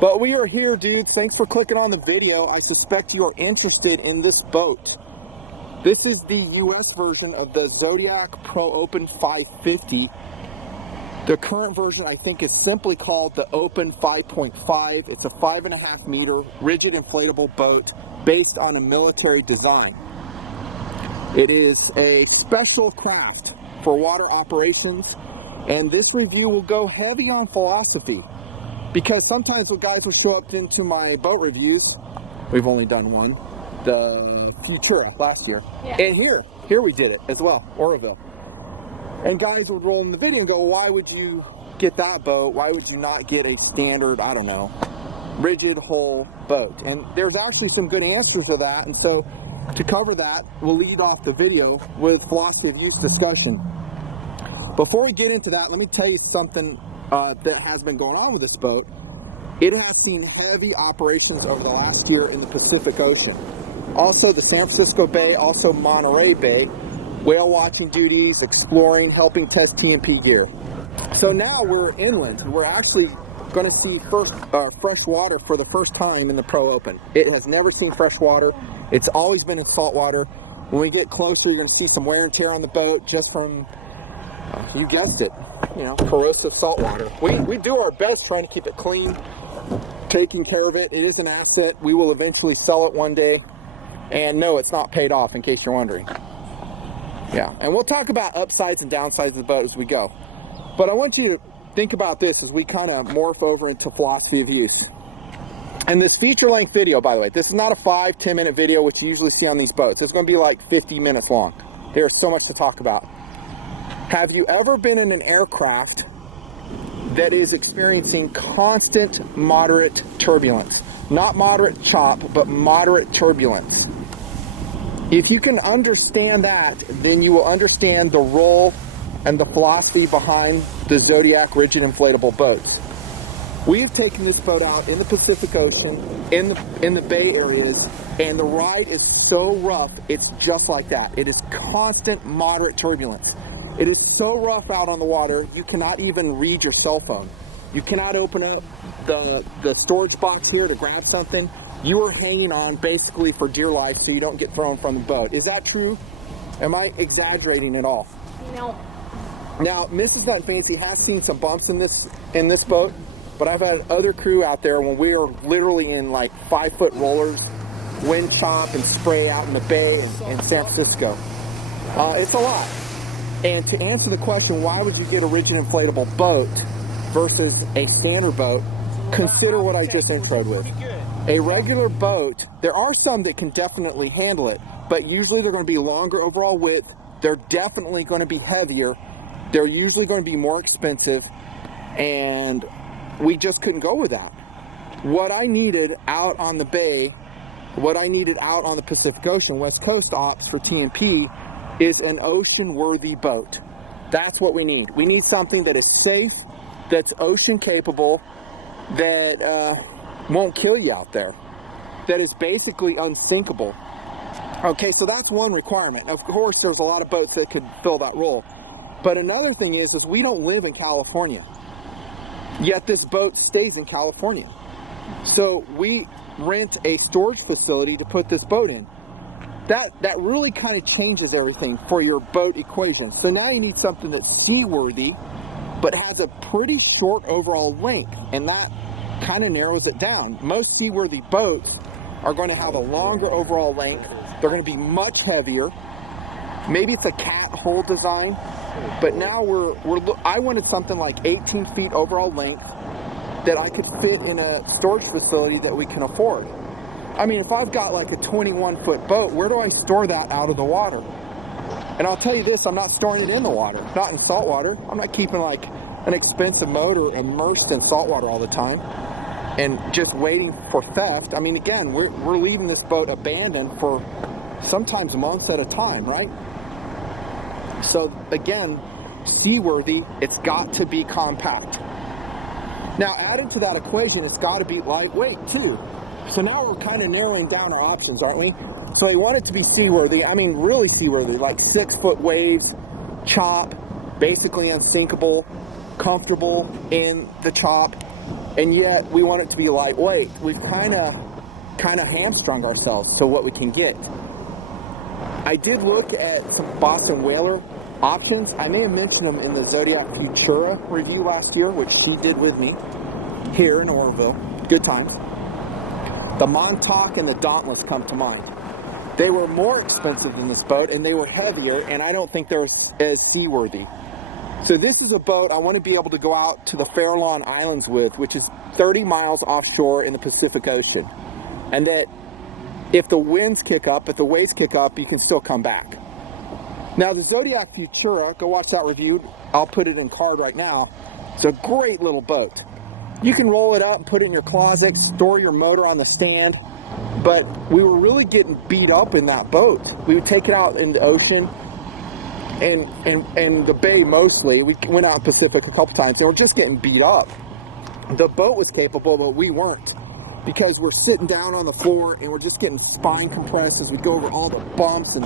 But we are here, dudes. Thanks for clicking on the video. I suspect you are interested in this boat. This is the US version of the Zodiac Pro Open 550. The current version, I think, is simply called the Open 5.5. It's a 5.5 meter rigid inflatable boat based on a military design. It is a special craft for water operations, and this review will go heavy on philosophy, because sometimes when guys will show up into my boat reviews, we've only done one, the Futura last year, and here we did it as well, Oroville. And guys would roll in the video and go, why would you get that boat? Why would you not get a standard, I don't know, rigid hull boat? And there's actually some good answers to that. And so to cover that, we'll lead off the video with philosophy of use discussion. Before we get into that, let me tell you something that has been going on with this boat. It has seen heavy operations over the last year in the Pacific Ocean. Also the San Francisco Bay, also Monterey Bay. Whale watching duties, exploring, helping test TMP gear. So now we're inland. We're actually going to see fresh water for the first time in the Pro Open. It has never seen fresh water. It's always been in salt water. When we get closer, you're going to see some wear and tear on the boat just from, you guessed it, you know, corrosive salt water. We do our best trying to keep it clean, taking care of it. It is an asset. We will eventually sell it one day. And no, it's not paid off, in case you're wondering. Yeah, and we'll talk about upsides and downsides of the boat as we go. But I want you to think about this as we kind of morph over into philosophy of use. And this feature-length video, by the way, this is not a 5-10 minute video, which you usually see on these boats. It's going to be like 50 minutes long. There's so much to talk about. Have you ever been in an aircraft that is experiencing constant moderate turbulence? Not moderate chop, but moderate turbulence. If you can understand that, then you will understand the role and the philosophy behind the Zodiac rigid inflatable boats. We've taken this boat out in the Pacific Ocean, in the Bay areas, and the ride is so rough, it's just like that. It is constant moderate turbulence. It is so rough out on the water, you cannot even read your cell phone. You cannot open up the storage box here to grab something. You are hanging on basically for dear life so you don't get thrown from the boat. Is that true? Am I exaggerating at all? No. Now, Mrs. Nutnfancy has seen some bumps in this boat, but I've had other crew out there when we are literally in like 5-foot rollers, wind chop and spray out in the bay in San Francisco. It's a lot. And to answer the question, why would you get a rigid inflatable boat versus a standard boat, consider what I just introed with. A regular boat, there are some that can definitely handle it, but usually they're going to be longer overall width, they're definitely going to be heavier, they're usually going to be more expensive, and we just couldn't go with that. What I needed out on the bay, what I needed out on the Pacific Ocean, West Coast ops for TMP, is an ocean-worthy boat. That's what we need. We need something that is safe, that's ocean capable, that won't kill you out there, that is basically unsinkable. Okay, so that's one requirement. Of course, there's a lot of boats that could fill that role. But another thing is we don't live in California, yet this boat stays in California. So we rent a storage facility to put this boat in. That really kind of changes everything for your boat equation. So now you need something that's seaworthy, but has a pretty short overall length, and that kind of narrows it down. Most seaworthy boats are going to have a longer overall length. They're going to be much heavier. Maybe it's a cat hull design, but now I wanted something like 18 feet overall length that I could fit in a storage facility that we can afford. I mean, if I've got like a 21-foot boat, where do I store that out of the water? And I'll tell you this, I'm not storing it in the water, not in salt water. I'm not keeping like an expensive motor immersed in salt water all the time and just waiting for theft. I mean, again, we're leaving this boat abandoned for sometimes months at a time, right? So again, seaworthy, it's got to be compact. Now, added to that equation, it's got to be lightweight too. So now we're kind of narrowing down our options, aren't we? So I want it to be seaworthy. I mean, really seaworthy, like 6-foot waves, chop, basically unsinkable, comfortable in the chop, and yet we want it to be lightweight. We've kind of hamstrung ourselves to what we can get. I did look at some Boston Whaler options. I may have mentioned them in the Zodiac Futura review last year, which she did with me here in Oroville. Good times. The Montauk and the Dauntless come to mind. They were more expensive than this boat, and they were heavier, and I don't think they're as seaworthy. So this is a boat I want to be able to go out to the Farallon Islands with, which is 30 miles offshore in the Pacific Ocean. And that if the winds kick up, if the waves kick up, you can still come back. Now the Zodiac Futura, go watch that review. I'll put it in card right now. It's a great little boat. You can roll it up and put it in your closet, store your motor on the stand. But we were really getting beat up in that boat. We would take it out in the ocean and the bay mostly. We went out in the Pacific a couple times and we're just getting beat up. The boat was capable, but we weren't, because we're sitting down on the floor and we're just getting spine compressed as we go over all the bumps and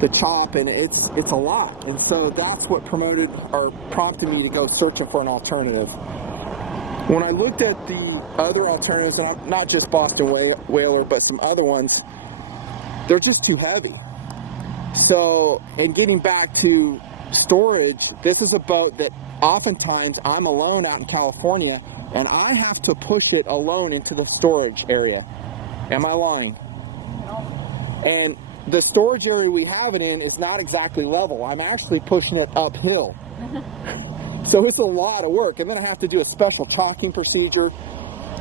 the chop, and it's a lot. And so that's what prompted me to go searching for an alternative. When I looked at the other alternatives, and not just Boston Whaler, but some other ones, they're just too heavy. So, in getting back to storage, this is a boat that oftentimes I'm alone out in California, and I have to push it alone into the storage area. Am I lying? And the storage area we have it in is not exactly level. I'm actually pushing it uphill. So it's a lot of work, and then I have to do a special tracking procedure.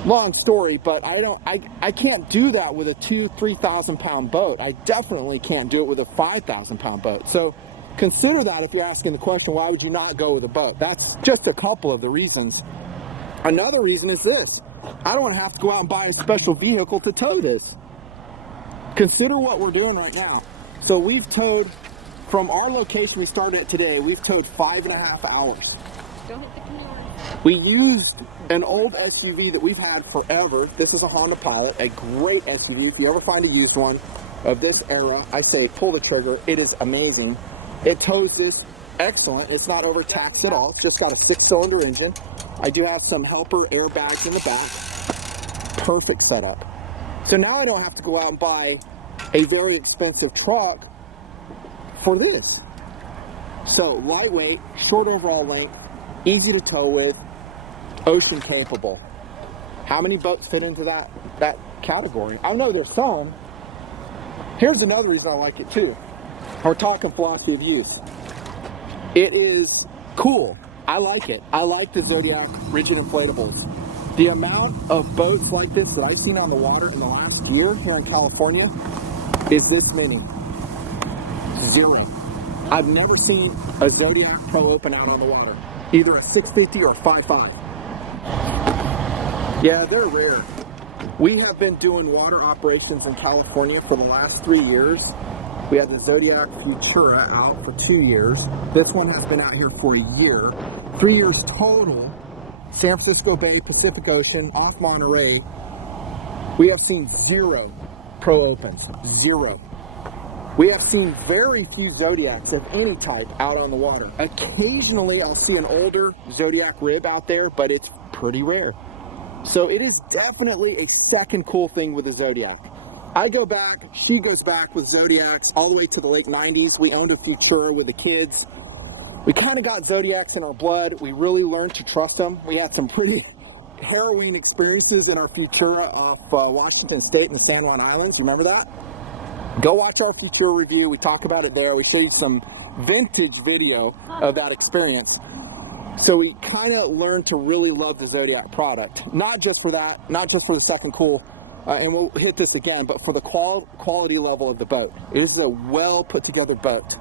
Long story, but I can't do that with a 3,000 pound boat. I definitely can't do it with a 5,000 pound boat. So consider that if you're asking the question, why would you not go with a boat? That's just a couple of the reasons. Another reason is this: I don't want to have to go out and buy a special vehicle to tow this. Consider what we're doing right now. So we've towed from our location we started at today. We've towed 5.5 hours. Don't hit the canoe. We used an old SUV that we've had forever. This is a Honda Pilot, a great SUV. If you ever find a used one of this era, I say pull the trigger. It is amazing. It tows this excellent. It's not overtaxed at all. It's just got a 6-cylinder engine. I do have some helper airbags in the back. Perfect setup. So now I don't have to go out and buy a very expensive truck for this. So lightweight, short overall length, easy to tow with, ocean capable. How many boats fit into that category? I know there's some. Here's another reason I like it too. We're talking philosophy of use. It is cool. I like it. I like the Zodiac rigid inflatables. The amount of boats like this that I've seen on the water in the last year here in California is this many. 0. I've never seen a Zodiac Pro Open out on the water. Either a 650 or a 5.5. Yeah, they're rare. We have been doing water operations in California for the last 3 years. We had the Zodiac Futura out for 2 years. This one has been out here for a year. 3 years total. San Francisco Bay, Pacific Ocean, off Monterey. We have seen 0 Pro Opens. 0. We have seen very few Zodiacs of any type out on the water. Occasionally I'll see an older Zodiac rib out there, but it's pretty rare. So it is definitely a second cool thing with the Zodiac. I go back, she goes back with Zodiacs all the way to the late 90s. We owned a Futura with the kids. We kind of got Zodiacs in our blood. We really learned to trust them. We had some pretty harrowing experiences in our Futura off Washington State and the San Juan Islands. Remember that? Go watch our Futura review. We talk about it there. We showed some vintage video of that experience. So we kind of learned to really love the Zodiac product. Not just for that, not just for the second cool, and we'll hit this again, but for the quality level of the boat. It is a well put together boat.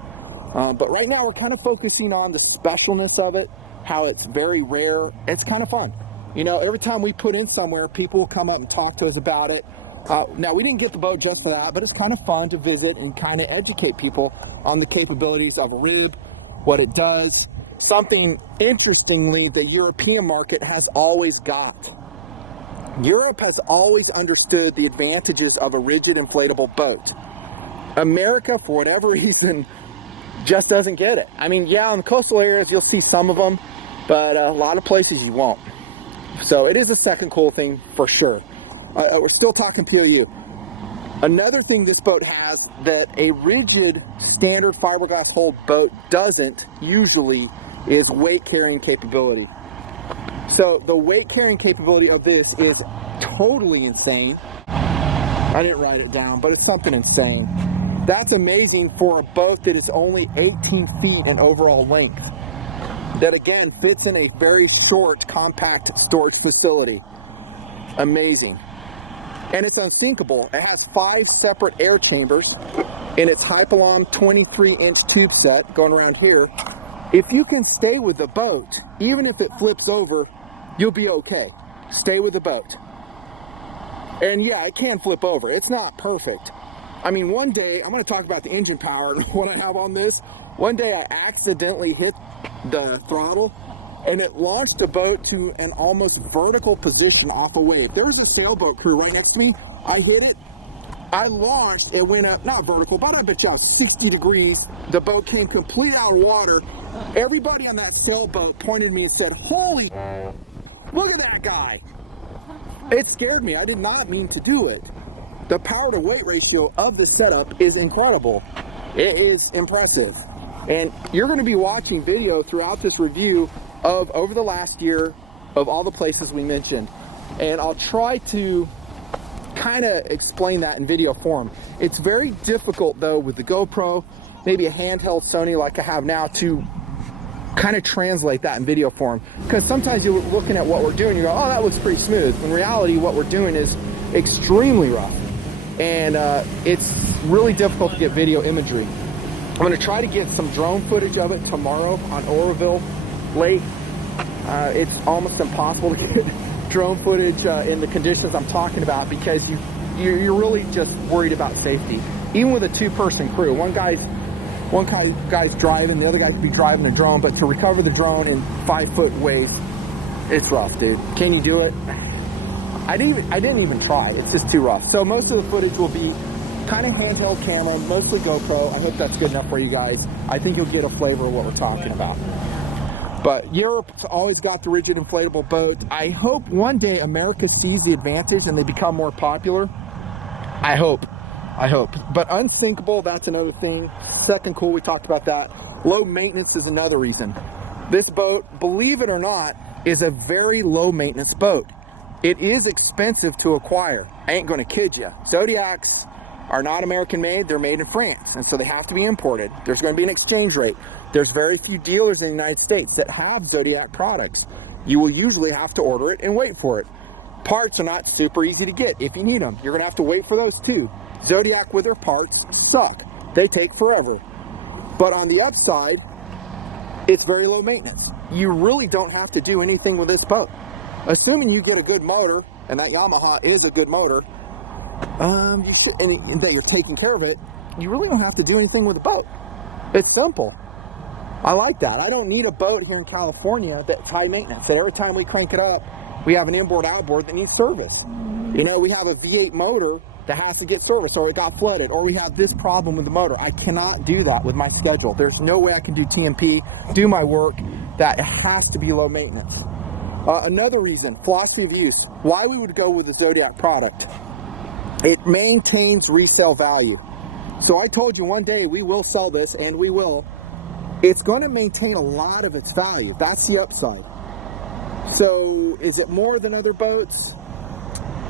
But right now we're kind of focusing on the specialness of it, how it's very rare. It's kind of fun. You know, every time we put in somewhere, people will come up and talk to us about it. Now, we didn't get the boat just for that, but it's kind of fun to visit and kind of educate people on the capabilities of a rib, what it does. Something, interestingly, the European market has always got. Europe has always understood the advantages of a rigid inflatable boat. America, for whatever reason, just doesn't get it. I mean, yeah, in the coastal areas, you'll see some of them, but a lot of places you won't. So it is a second cool thing for sure. We're still talking POU. Another thing this boat has that a rigid standard fiberglass hull boat doesn't usually is weight carrying capability. So the weight carrying capability of this is totally insane. I didn't write it down, but it's something insane. That's amazing for a boat that is only 18 feet in overall length. That again fits in a very short, compact storage facility. Amazing. And it's unsinkable. It has 5 separate air chambers in its Hypalon 23-inch tube set going around here. If you can stay with the boat, even if it flips over, you'll be okay. Stay with the boat. And yeah, it can flip over. It's not perfect. I mean, one day, I'm going to talk about the engine power and what I have on this. One day I accidentally hit the throttle and it launched the boat to an almost vertical position off a wave. There was a sailboat crew right next to me. I hit it. I launched. It went up, not vertical, but I bet you 60 degrees. The boat came completely out of water. Everybody on that sailboat pointed at me and said, "Holy, look at that guy." It scared me. I did not mean to do it. The power to weight ratio of this setup is incredible. It is impressive. And you're going to be watching video throughout this review of over the last year of all the places we mentioned. And I'll try to kind of explain that in video form. It's very difficult though with the GoPro, maybe a handheld Sony like I have now, to kind of translate that in video form. Because sometimes you're looking at what we're doing, you go, oh, that looks pretty smooth. In reality, what we're doing is extremely rough. And it's really difficult to get video imagery. I'm going to try to get some drone footage of it tomorrow on Oroville Lake. It's almost impossible to get drone footage in the conditions I'm talking about because you're really just worried about safety. Even with a 2-person crew, one guy's driving, the other guy could be driving the drone, but to recover the drone in 5-foot waves, it's rough, dude. Can you do it? I didn't even try. It's just too rough. So most of the footage will be kind of handheld camera, mostly GoPro. I hope that's good enough for you guys. I think you'll get a flavor of what we're talking about. But Europe's always got the rigid inflatable boat. I hope one day America sees the advantage and they become more popular. I hope. But unsinkable, that's another thing. Second cool, we talked about that. Low maintenance is another reason. This boat, believe it or not, is a very low maintenance boat. It is expensive to acquire. I ain't gonna kid you. Zodiacs are not American made, they're made in France, and so they have to be imported. There's gonna be an exchange rate. There's very few dealers in the United States that have Zodiac products. You will usually have to order it and wait for it. Parts are not super easy to get if you need them. You're gonna have to wait for those too. Zodiac with their parts suck. They take forever. But on the upside, it's very low maintenance. You really don't have to do anything with this boat. Assuming you get a good motor, and that Yamaha is a good motor, and that you're taking care of it, you really don't have to do anything with the boat. It's simple. I like that. I don't need a boat here in California that's high maintenance. So every time we crank it up, we have an inboard outboard that needs service. You know, we have a V8 motor that has to get serviced, or it got flooded, or we have this problem with the motor. I cannot do that with my schedule. There's no way I can do TMP, do my work. That it has to be low maintenance. Another reason, philosophy of use, why we would go with the Zodiac product. It maintains resale value. So I told you one day we will sell this, and we will. It's going to maintain a lot of its value. That's the upside. So is it more than other boats?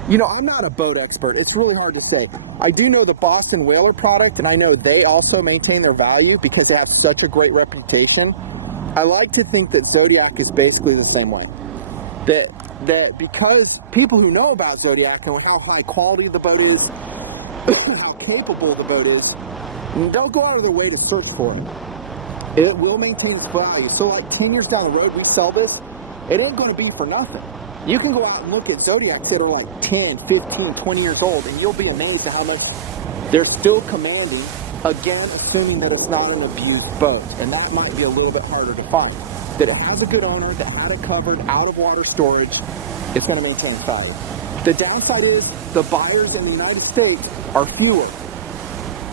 You know, I'm not a boat expert. It's really hard to say. I do know the Boston Whaler product, and I know they also maintain their value because they have such a great reputation. I like to think that Zodiac is basically the same way. That because people who know about Zodiac and how high quality the boat is, how capable the boat is, they'll go out of their way to search for it. It will maintain its value. So like 10 years down the road, we sell this, it ain't going to be for nothing. You can go out and look at Zodiacs that are like 10, 15, 20 years old, and you'll be amazed at how much they're still commanding, again, assuming that it's not an abused boat. And that might be a little bit harder to find. That it has a good owner, that had it covered, out of water storage, it's going to maintain its value. The downside is the buyers in the United States are fewer.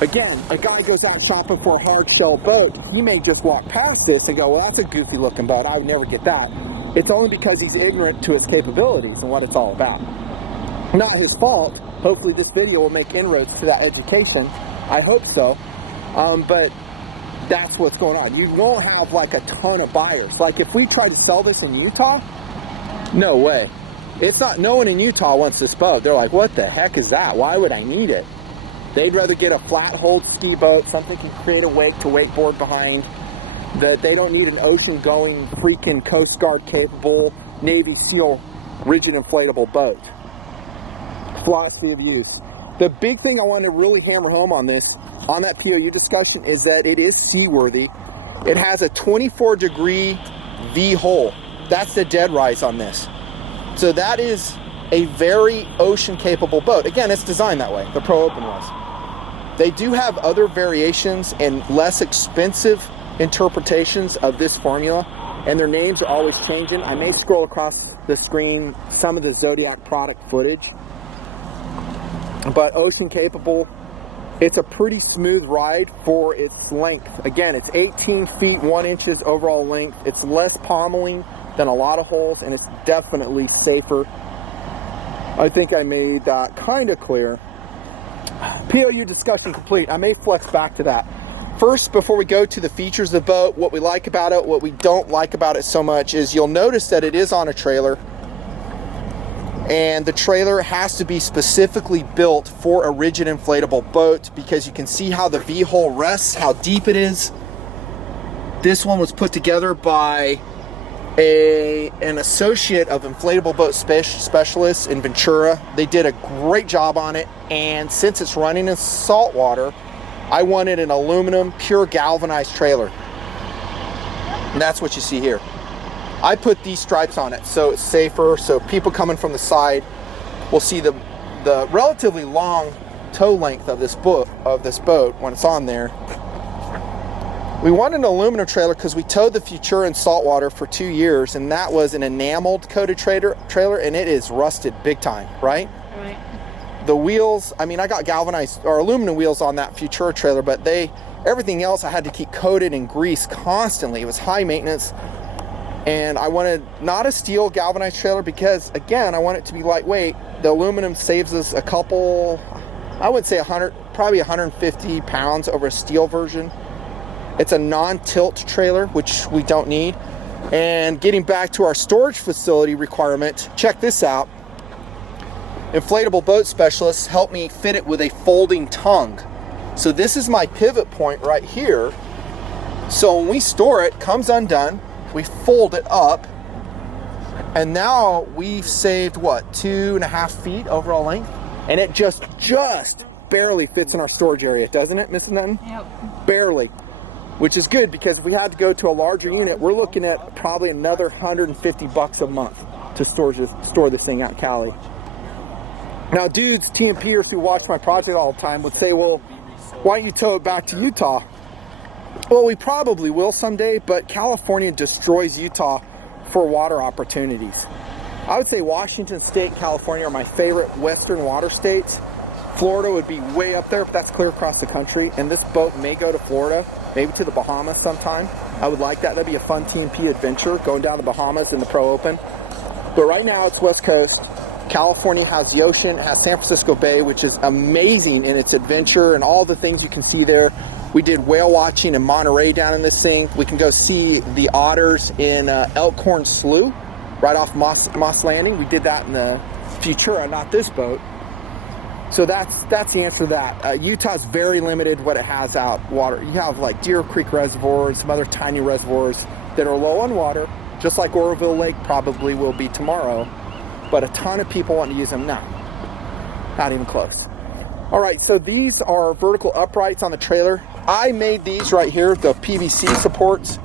Again, a guy goes out shopping for a hard shell boat, he may just walk past this and go, well, that's a goofy looking boat, I would never get that. it's only because he's ignorant to his capabilities and what it's all about. Not his fault. Hopefully this video will make inroads to that education. I hope so. But that's what's going on. You won't have like a ton of buyers. Like if we try to sell this in Utah, no way. It's not, no one in Utah wants this boat. They're like, what the heck is that? Why would I need it? They'd rather get a flat hold ski boat, something can create a wake to wakeboard behind, that they don't need an ocean going freaking Coast Guard capable Navy SEAL rigid inflatable boat. Philosophy of use. The big thing I want to really hammer home on this, on that POU discussion, is that it is seaworthy. It has a 24-degree V hole. That's the dead rise on this. So that is a very ocean capable boat. Again, it's designed that way. The Pro Open was. They do have other variations and less expensive interpretations of this formula, and their names are always changing. I may scroll across the screen some of the Zodiac product footage, but ocean capable. It's a pretty smooth ride for its length. Again, it's 18 feet 1 inches overall length. It's less pommeling than a lot of holes, and it's definitely safer. I think I made that kind of clear. POU discussion complete. I may flex back to that. First, before we go to the features of the boat, what we like about it, what we don't like about it so much, is you'll notice that it is on a trailer. And the trailer has to be specifically built for a rigid inflatable boat, because you can see how the V-hole rests, how deep it is. This one was put together by an associate of inflatable boat specialists in Ventura. They did a great job on it, and since it's running in salt water, I wanted an aluminum pure galvanized trailer, and that's what you see here. I put these stripes on it so it's safer, so people coming from the side will see the relatively long tow length of this boat when it's on there. We wanted an aluminum trailer because we towed the Futura in saltwater for 2 years, and that was an enameled coated trailer, and it is rusted big time, right? Right. The wheels, I mean, I got galvanized or aluminum wheels on that Futura trailer, but everything else I had to keep coated and greased constantly. It was high maintenance, and I wanted not a steel galvanized trailer because, again, I want it to be lightweight. The aluminum saves us a couple, I would say probably 150 pounds over a steel version. It's a non-tilt trailer, which we don't need. And getting back to our storage facility requirement, check this out. Inflatable boat specialists helped me fit it with a folding tongue. So this is my pivot point right here. So when we store it, comes undone, we fold it up, and now we've saved, what, 2.5 feet overall length? And it just barely fits in our storage area, doesn't it, Mrs. Nutton? Yep. Barely. Which is good, because if we had to go to a larger unit, we're looking at probably another $150 a month to store this thing out in Cali. Now, dudes, TMPers who watch my project all the time would say, well, why don't you tow it back to Utah? Well, we probably will someday, but California destroys Utah for water opportunities. I would say Washington State and California are my favorite western water states. Florida would be way up there, but that's clear across the country, and this boat may go to Florida, maybe to the Bahamas sometime. I would like that. That'd be a fun TMP adventure, going down the Bahamas in the Pro Open. But right now it's West Coast. California has the ocean, it has San Francisco Bay, which is amazing in its adventure and all the things you can see there. We did whale watching in Monterey down in this thing. We can go see the otters in Elkhorn Slough, right off Moss Landing. We did that in the Futura, not this boat. So that's the answer to that. Utah's very limited what it has out water. You have like Deer Creek Reservoir and some other tiny reservoirs that are low on water, just like Oroville Lake probably will be tomorrow. But a ton of people want to use them. No, not even close. All right, so these are vertical uprights on the trailer. I made these right here, the PVC supports.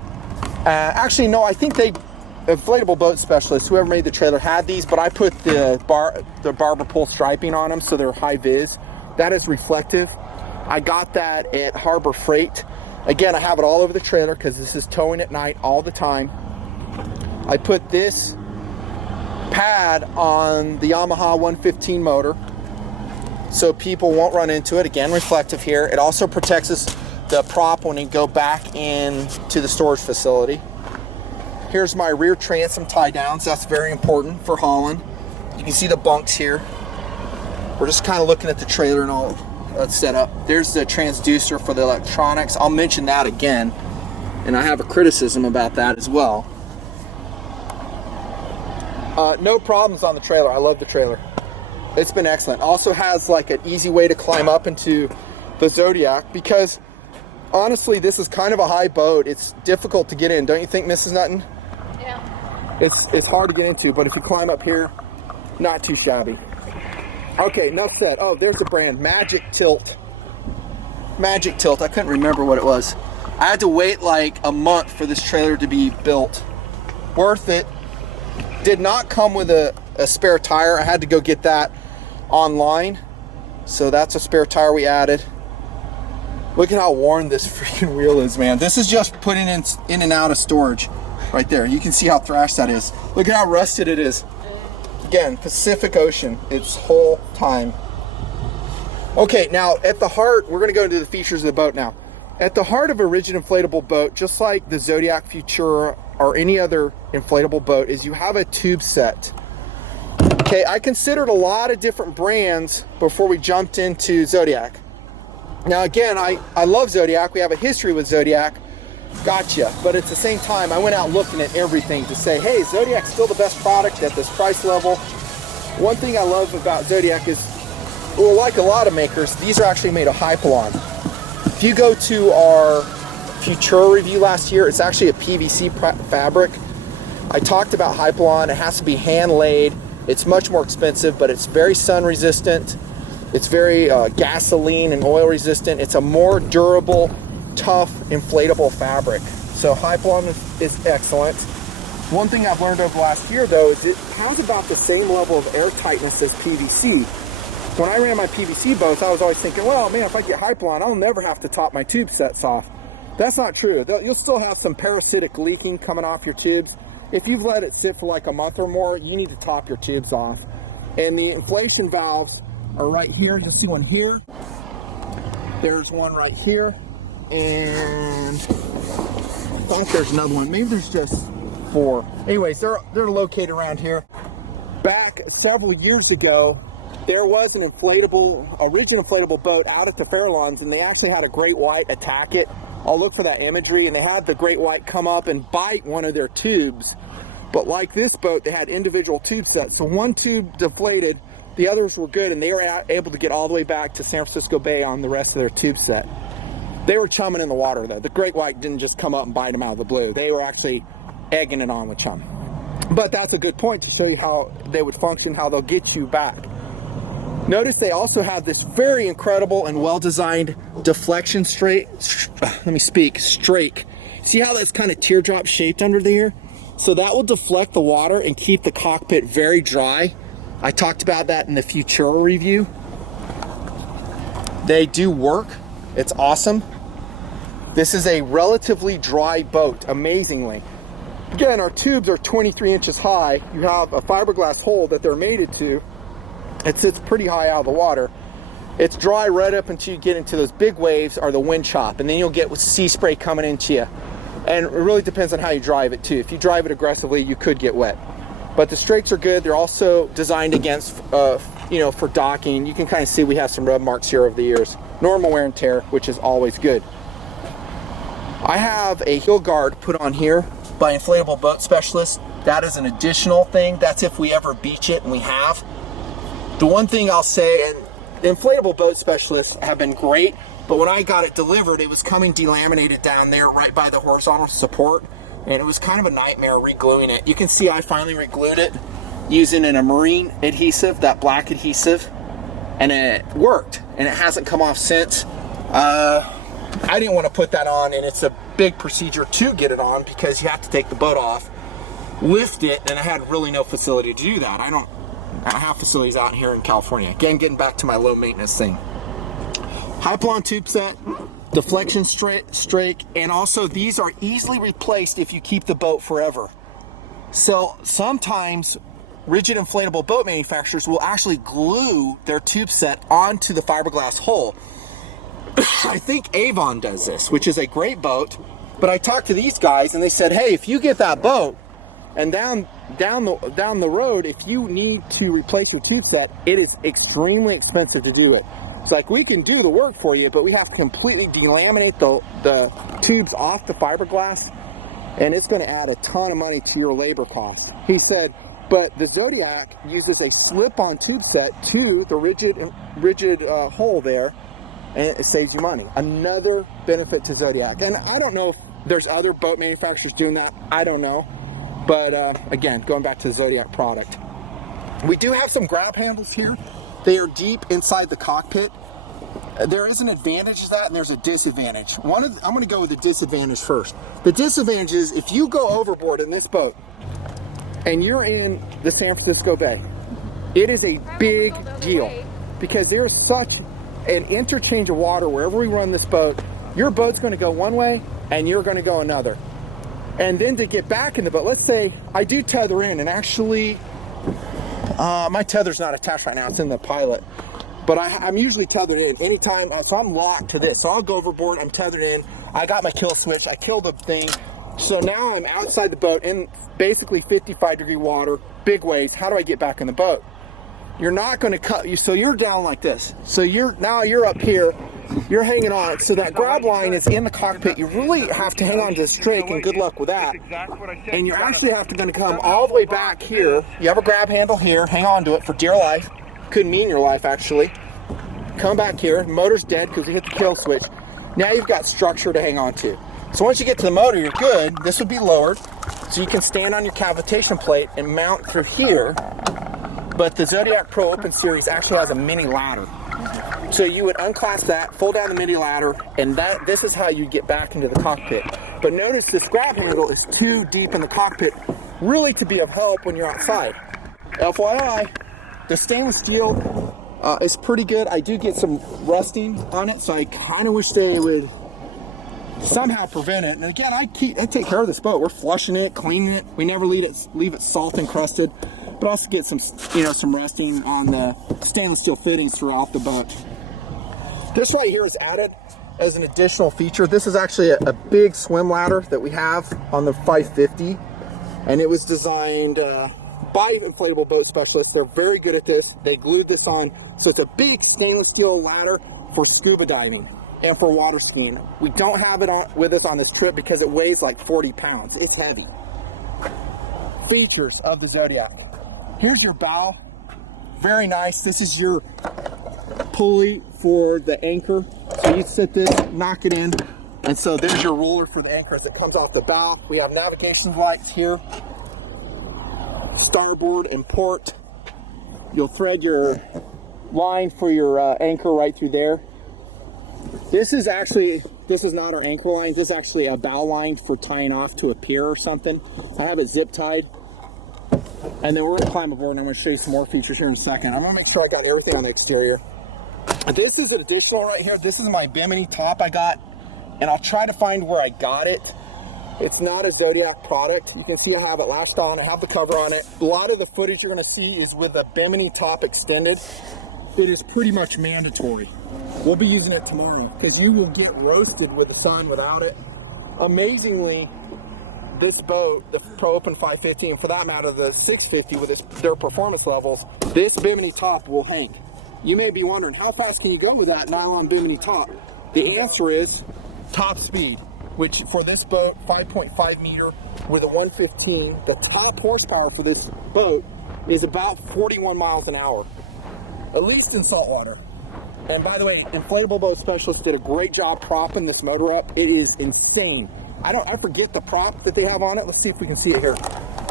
Actually, no, I think inflatable boat specialists, whoever made the trailer, had these, but I put the barber pole striping on them so they're high vis. That is reflective. I got that at Harbor Freight. Again, I have it all over the trailer because this is towing at night all the time. I put this pad on the Yamaha F115 motor so people won't run into it. Again, reflective here. It also protects the prop when you go back into the storage facility. Here's my rear transom tie downs. That's very important for hauling. You can see the bunks here. We're just kind of looking at the trailer and all that's set up. There's the transducer for the electronics. I'll mention that again, and I have a criticism about that as well. No problems on the trailer. I love the trailer. It's been excellent. Also has like an easy way to climb up into the Zodiac, because honestly, this is kind of a high boat. It's difficult to get in, don't you think, Mrs. Nutton? Yeah. It's hard to get into, but if you climb up here, not too shabby. Okay, enough said. Oh, there's a brand, Magic Tilt. Magic Tilt. I couldn't remember what it was. I had to wait like a month for this trailer to be built. Worth it. Did not come with a spare tire. I had to go get that online. So that's a spare tire we added. Look at how worn this freaking wheel is, man. This is just putting in and out of storage right there. You can see how thrashed that is. Look at how rusted it is. Again, Pacific Ocean, its whole time. Okay, now at the heart, we're gonna go into the features of the boat now. At the heart of a rigid inflatable boat, just like the Zodiac Futura or any other inflatable boat, is you have a tube set. Okay, I considered a lot of different brands before we jumped into Zodiac. Now again, I love Zodiac. We have a history with Zodiac. Gotcha. But at the same time, I went out looking at everything to say, hey, Zodiac's still the best product at this price level. One thing I love about Zodiac is, well, like a lot of makers, these are actually made of Hypalon. If you go to our Futura review last year, it's actually a PVC fabric. I talked about Hypalon. It has to be hand laid. It's much more expensive, but it's very sun resistant. It's very gasoline and oil resistant. It's a more durable, tough, inflatable fabric. So Hypalon is excellent. One thing I've learned over the last year, though, is it has about the same level of air tightness as PVC. When I ran my PVC boats, I was always thinking, well, man, if I get Hypalon, I'll never have to top my tube sets off. That's not true. You'll still have some parasitic leaking coming off your tubes. If you've let it sit for like a month or more, you need to top your tubes off. And the inflation valves are right here. You'll see one here. There's one right here. And I thought there's another one. Maybe there's just 4. Anyways, they're located around here. Back several years ago, there was an original inflatable boat out at the Farallons, and they actually had a great white attack it. I'll look for that imagery, and they had the great white come up and bite one of their tubes. But like this boat, they had individual tube sets. So one tube deflated, the others were good, and they were able to get all the way back to San Francisco Bay on the rest of their tube set. They were chumming in the water, though. The great white didn't just come up and bite them out of the blue. They were actually egging it on with chum. But that's a good point to show you how they would function, how they'll get you back. Notice they also have this very incredible and well-designed deflection strake. See how that's kind of teardrop shaped under there? So that will deflect the water and keep the cockpit very dry. I talked about that in the Futura review. They do work. It's awesome. This is a relatively dry boat, amazingly. Again, our tubes are 23 inches high. You have a fiberglass hole that they're mated to. It sits pretty high out of the water. It's dry right up until you get into those big waves or the wind chop, and then you'll get sea spray coming into you. And it really depends on how you drive it too. If you drive it aggressively, you could get wet. But the strakes are good. They're also designed against, for docking. You can kind of see we have some rub marks here over the years. Normal wear and tear, which is always good. I have a heel guard put on here by Inflatable Boat Specialist. That is an additional thing. That's if we ever beach it, and we have. The one thing I'll say, and Inflatable Boat Specialists have been great, but when I got it delivered, it was coming delaminated down there right by the horizontal support, and it was kind of a nightmare re-gluing it. You can see I finally re-glued it using a marine adhesive, that black adhesive, and it worked, and it hasn't come off since. I didn't want to put that on, and it's a big procedure to get it on because you have to take the boat off, lift it, and I had really no facility to do that. I have facilities out here in California. Again, getting back to my low maintenance thing. Hypalon tube set, deflection strake, and also these are easily replaced if you keep the boat forever. So sometimes rigid inflatable boat manufacturers will actually glue their tube set onto the fiberglass hull. I think Avon does this, which is a great boat, but I talked to these guys and they said, hey, if you get that boat, And down the road, if you need to replace your tube set, it is extremely expensive to do it. It's like, we can do the work for you, but we have to completely delaminate the tubes off the fiberglass, and it's going to add a ton of money to your labor cost. He said, but the Zodiac uses a slip-on tube set to the rigid hole there, and it saves you money. Another benefit to Zodiac. And I don't know if there's other boat manufacturers doing that. I don't know. But again, going back to the Zodiac product. We do have some grab handles here. They are deep inside the cockpit. There is an advantage to that, and there's a disadvantage. I'm going to go with the disadvantage first. The disadvantage is if you go overboard in this boat and you're in the San Francisco Bay, it is a big deal because there's such an interchange of water wherever we run this boat. Your boat's going to go one way and you're going to go another. And then to get back in the boat, let's say I do tether in, and actually my tether's not attached right now, it's in the pilot. But I'm usually tethered in anytime, so I'm locked to this. So I'll go overboard, I'm tethered in, I got my kill switch, I kill the thing. So now I'm outside the boat in basically 55-degree water, big waves. How do I get back in the boat? You're not going to cut you, so you're down like this. So now you're up here, you're hanging on it. So that grab line is in the cockpit. You really have to hang on to the strake, and good luck with that. And you're actually going to come all the way back here. You have a grab handle here, hang on to it for dear life. Could mean your life, actually. Come back here, motor's dead because you hit the kill switch. Now you've got structure to hang on to. So once you get to the motor, you're good. This would be lowered, so you can stand on your cavitation plate and mount through here. But the Zodiac Pro Open series actually has a mini ladder. So you would unclasp that, fold down the mini ladder, and this is how you get back into the cockpit. But notice this grab handle is too deep in the cockpit, really to be of help when you're outside. FYI. The stainless steel is pretty good. I do get some rusting on it, so I kind of wish they would somehow prevent it. And again, I take care of this boat. We're flushing it, cleaning it. We never leave it salt encrusted, but also get some rusting on the stainless steel fittings throughout the boat. This right here is added as an additional feature. This is actually a big swim ladder that we have on the 550, and it was designed by Inflatable boat specialists. They're very good at this. They glued this on, so it's a big stainless steel ladder for scuba diving and for water skiing. We don't have it with us on this trip because it weighs like 40 pounds. It's heavy. Features of the Zodiac. Here's your bow. Very nice. This is your pulley for the anchor. So you sit this, knock it in, and so there's your roller for the anchor as it comes off the bow. We have navigation lights here. Starboard and port. You'll thread your line for your anchor right through there. This is not our anchor line. This is actually a bow line for tying off to a pier or something. I have it zip tied. And then we're going to climb aboard, and I'm going to show you some more features here in a second. I'm going to make sure I got everything on the exterior. This is additional right here. This is my Bimini top I got, and I'll try to find where I got it. It's not a Zodiac product. You can see I have it lashed on. I have the cover on it. A lot of the footage you're going to see is with the Bimini top extended. It is pretty much mandatory. We'll be using it tomorrow because you will get roasted with the sun without it. Amazingly, this boat, the Pro Open 550, and for that matter, the 650 with their performance levels, this Bimini top will hang. You may be wondering, how fast can you go with that nylon Bimini top? The answer is top speed, which for this boat, 5.5 meter with a 115, the top horsepower for this boat is about 41 miles an hour, at least in saltwater. And by the way, Inflatable boat specialists did a great job propping this motor up. It is insane. I forget the prop that they have on it. Let's see if we can see it here.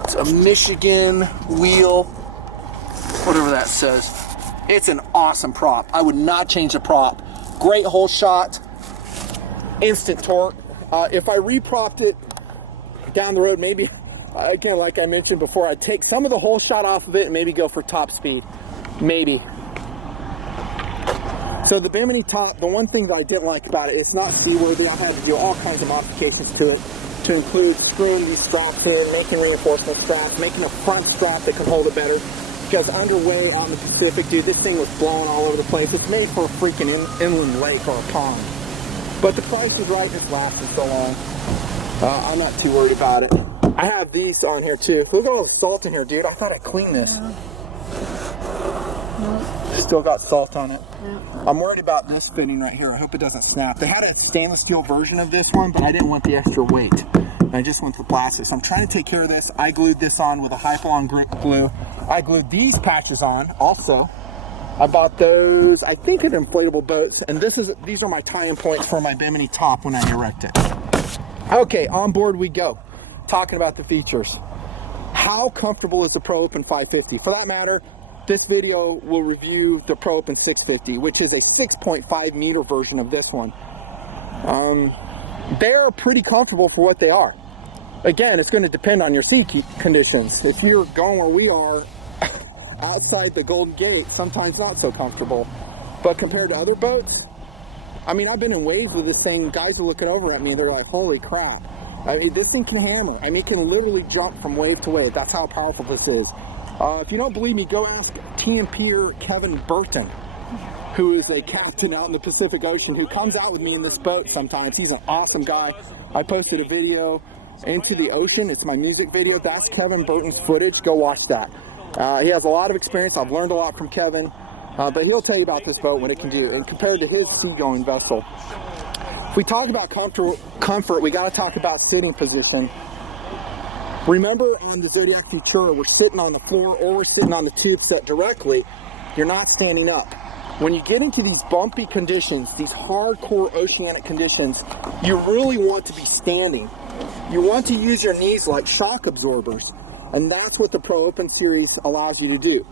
It's a Michigan wheel, whatever that says. It's an awesome prop. I would not change the prop. Great hole shot, instant torque. If I repropped it down the road, maybe, again, like I mentioned before, I'd take some of the hole shot off of it and maybe go for top speed. Maybe. So the Bimini top, the one thing that I didn't like about it, it's not seaworthy. I've had to do all kinds of modifications to it, to include screwing these straps in, making reinforcement straps, making a front strap that can hold it better. Because underway on the Pacific, dude, this thing was blowing all over the place. It's made for a freaking inland lake or a pond. But the price is right, and it's lasted so long. I'm not too worried about it. I have these on here too. Look at all the salt in here, dude. I thought I cleaned this. Still got salt on it. I'm worried about this fitting right here. I hope it doesn't snap. They had a stainless steel version of this one, but I didn't want the extra weight. I just went with plastic. So I'm trying to take care of this. I glued this on with a Hypalon glue. I glued these patches on also. I bought those, I think, at Inflatable boats, and these are my tie-in points for my Bimini top when I erect it. Okay, on board we go. Talking about the features. How comfortable is the Pro Open 550? For that matter, this video will review the Pro Open 650, which is a 6.5 meter version of this one. They are pretty comfortable for what they are. Again, it's going to depend on your seat conditions. If you're going where we are, outside the Golden Gate, sometimes not so comfortable. But compared to other boats, I mean, I've been in waves with this thing, guys are looking over at me, they're like, holy crap. I mean, this thing can hammer. I mean, it can literally jump from wave to wave. That's how powerful this is. If you don't believe me, go ask TMPer Kevin Burton, who is a captain out in the Pacific Ocean, who comes out with me in this boat sometimes. He's an awesome guy. I posted a video, Into the Ocean. It's my music video. That's Kevin Burton's footage. Go watch that. He has a lot of experience. I've learned a lot from Kevin, but he'll tell you about this boat, what it can do, and compared to his seagoing vessel. If we talk about comfort, we got to talk about sitting position. Remember, on the Zodiac Futura, we're sitting on the floor or we're sitting on the tube set directly. You're not standing up. When you get into these bumpy conditions, these hardcore oceanic conditions, you really want to be standing. You want to use your knees like shock absorbers, and that's what the Pro Open series allows you to do.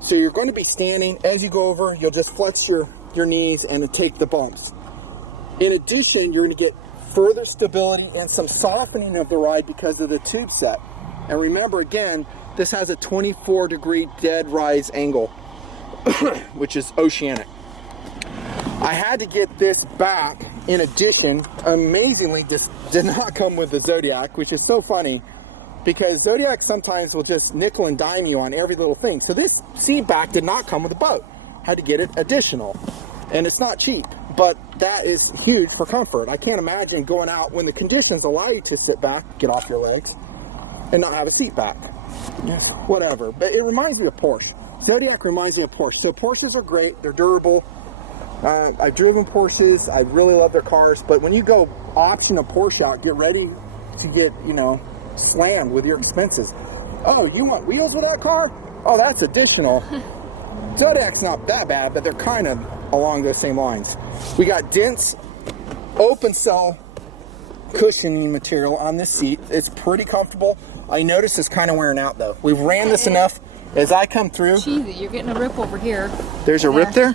So you're going to be standing. As you go over, you'll just flex your knees and take the bumps. In addition, you're going to get further stability and some softening of the ride because of the tube set. And remember, again, this has a 24-degree dead rise angle, which is oceanic. I had to get this back. In addition, amazingly, this did not come with the Zodiac, which is so funny because Zodiac sometimes will just nickel and dime you on every little thing. So this seat back did not come with the boat. Had to get it additional. And it's not cheap, but that is huge for comfort. I can't imagine going out when the conditions allow you to sit back, get off your legs, and not have a seat back. Whatever. But it reminds me of Porsche. Zodiac reminds me of Porsche. So Porsches are great. They're durable. I've driven Porsches. I really love their cars. But when you go option a Porsche out, get ready to get, slammed with your expenses. Oh, you want wheels with that car? Oh, that's additional. Zodiac's not that bad, but they're kind of along those same lines. We got dense open cell cushioning material on this seat. It's pretty comfortable. I notice it's kind of wearing out though. We've ran this enough. As I come through, cheesy, you're getting a rip over here. There's a rip there?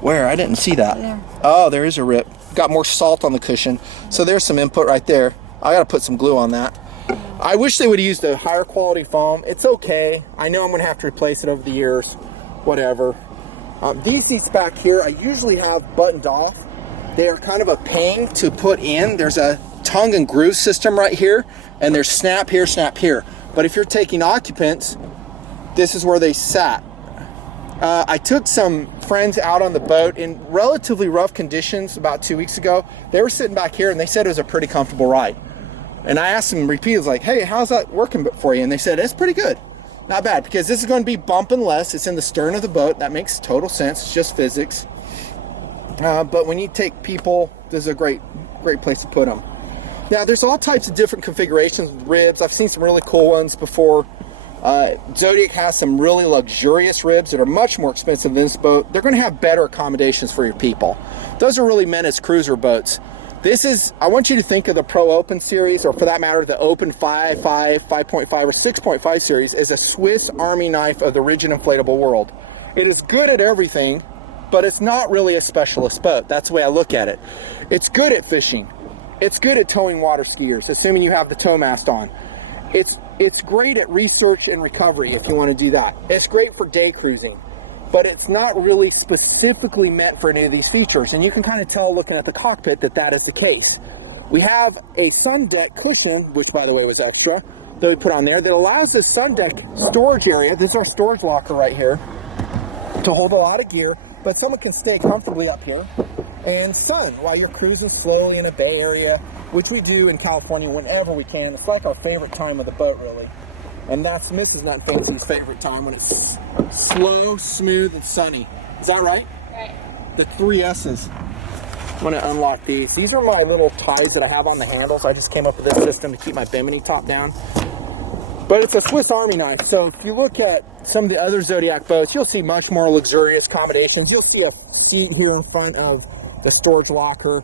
Where? I didn't see that. There. Oh, there is a rip. Got more salt on the cushion. So there's some input right there. I gotta put some glue on that. I wish they would use the higher quality foam. It's okay. I know I'm gonna have to replace it over the years. Whatever. These seats back here, I usually have buttoned off. They are kind of a pain to put in. There's a tongue and groove system right here, and there's snap here, snap here. But if you're taking occupants, this is where they sat. I took some friends out on the boat in relatively rough conditions about 2 weeks ago. They were sitting back here and they said it was a pretty comfortable ride. And I asked them repeatedly, like, hey, how's that working for you? And they said, it's pretty good. Not bad, because this is going to be bumping less. It's in the stern of the boat. That makes total sense. It's just physics. But when you take people, this is a great place to put them. Now, there's all types of different configurations with ribs. I've seen some really cool ones before. Zodiac has some really luxurious ribs that are much more expensive than this boat. They're going to have better accommodations for your people. Those are really meant as cruiser boats. I want you to think of the Pro Open series, or for that matter, the Open 5, 5.5, or 6.5 series as a Swiss Army knife of the rigid inflatable world. It is good at everything, but it's not really a specialist boat. That's the way I look at it. It's good at fishing. It's good at towing water skiers, assuming you have the tow mast on. It's great at research and recovery if you want to do that. It's great for day cruising, but it's not really specifically meant for any of these features. And you can kind of tell looking at the cockpit that is the case. We have a sun deck cushion, which by the way was extra, that we put on there that allows the sun deck storage area. This is our storage locker right here to hold a lot of gear, but someone can stay comfortably up here. and sun while you're cruising slowly in a bay area, which we do in California whenever we can. It's like our favorite time of the boat, really. And that's Mrs. Nutfancy's favorite time, when it's slow, smooth, and sunny. Is that right? Right. The 3 S's. I'm going to unlock these. These are my little ties that I have on the handles. I just came up with this system to keep my Bimini top down. But it's a Swiss Army knife. So if you look at some of the other Zodiac boats, you'll see much more luxurious accommodations. You'll see a seat here in front of the storage locker.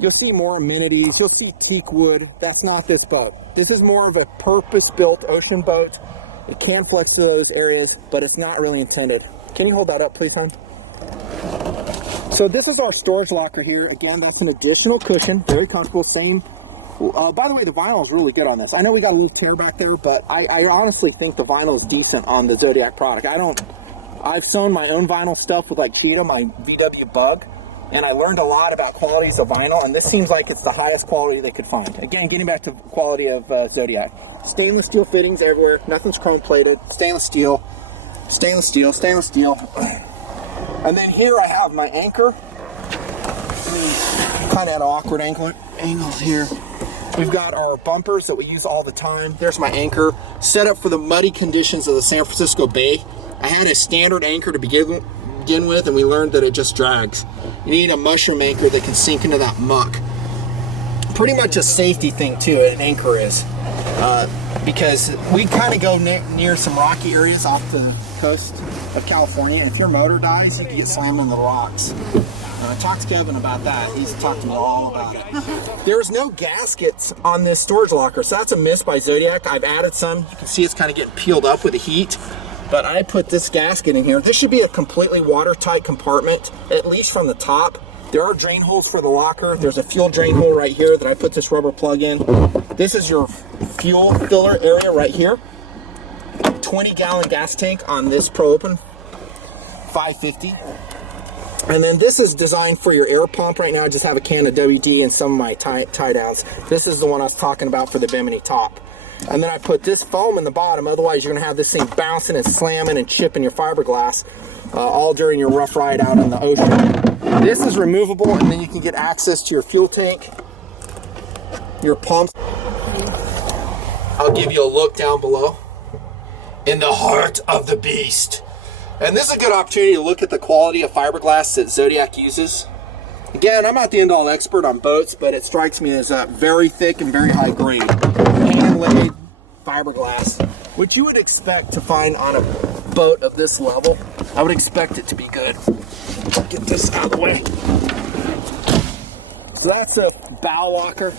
You'll see more amenities. You'll see teak wood. That's not this boat. This is more of a purpose-built ocean boat. It can flex to those areas, but it's not really intended. Can you hold that up, please, hon? So this is our storage locker here. Again, that's an additional cushion. Very comfortable. Same. By the way, the vinyl is really good on this. I know we got a little tear back there, but I honestly think the vinyl is decent on the Zodiac product. I've sewn my own vinyl stuff with like Cheetah, my VW Bug, and I learned a lot about qualities of vinyl, and this seems like it's the highest quality they could find. Again, getting back to quality of Zodiac. Stainless steel fittings everywhere. Nothing's chrome plated. Stainless steel. Stainless steel. Stainless steel. And then here I have my anchor. Kind of at an awkward angles here. We've got our bumpers that we use all the time. There's my anchor, set up for the muddy conditions of the San Francisco Bay. I had a standard anchor to begin with, and we learned that it just drags. You need a mushroom anchor that can sink into that muck. Pretty much a safety thing too, an anchor is. Because we kind of go near some rocky areas off the coast of California. If your motor dies, you can get slammed in the rocks. Talk to Kevin about that. He's talked to me all about it. There's no gaskets on this storage locker, so that's a miss by Zodiac. I've added some. You can see it's kind of getting peeled up with the heat, but I put this gasket in here. This should be a completely watertight compartment, at least from the top. There are drain holes for the locker. There's a fuel drain hole right here that I put this rubber plug in. This is your fuel filler area right here. 20-gallon gas tank on this Pro Open 550. And then this is designed for your air pump. Right now I just have a can of WD and some of my tie downs. This is the one I was talking about for the Bimini top. And then I put this foam in the bottom, otherwise you're going to have this thing bouncing and slamming and chipping your fiberglass all during your rough ride out in the ocean. This is removable, and then you can get access to your fuel tank, your pumps. I'll give you a look down below. In the heart of the beast. And this is a good opportunity to look at the quality of fiberglass that Zodiac uses. Again, I'm not the end-all expert on boats, but it strikes me as very thick and very high grade. Hand-laid fiberglass, which you would expect to find on a boat of this level. I would expect it to be good. Get this out of the way. So that's a bow locker,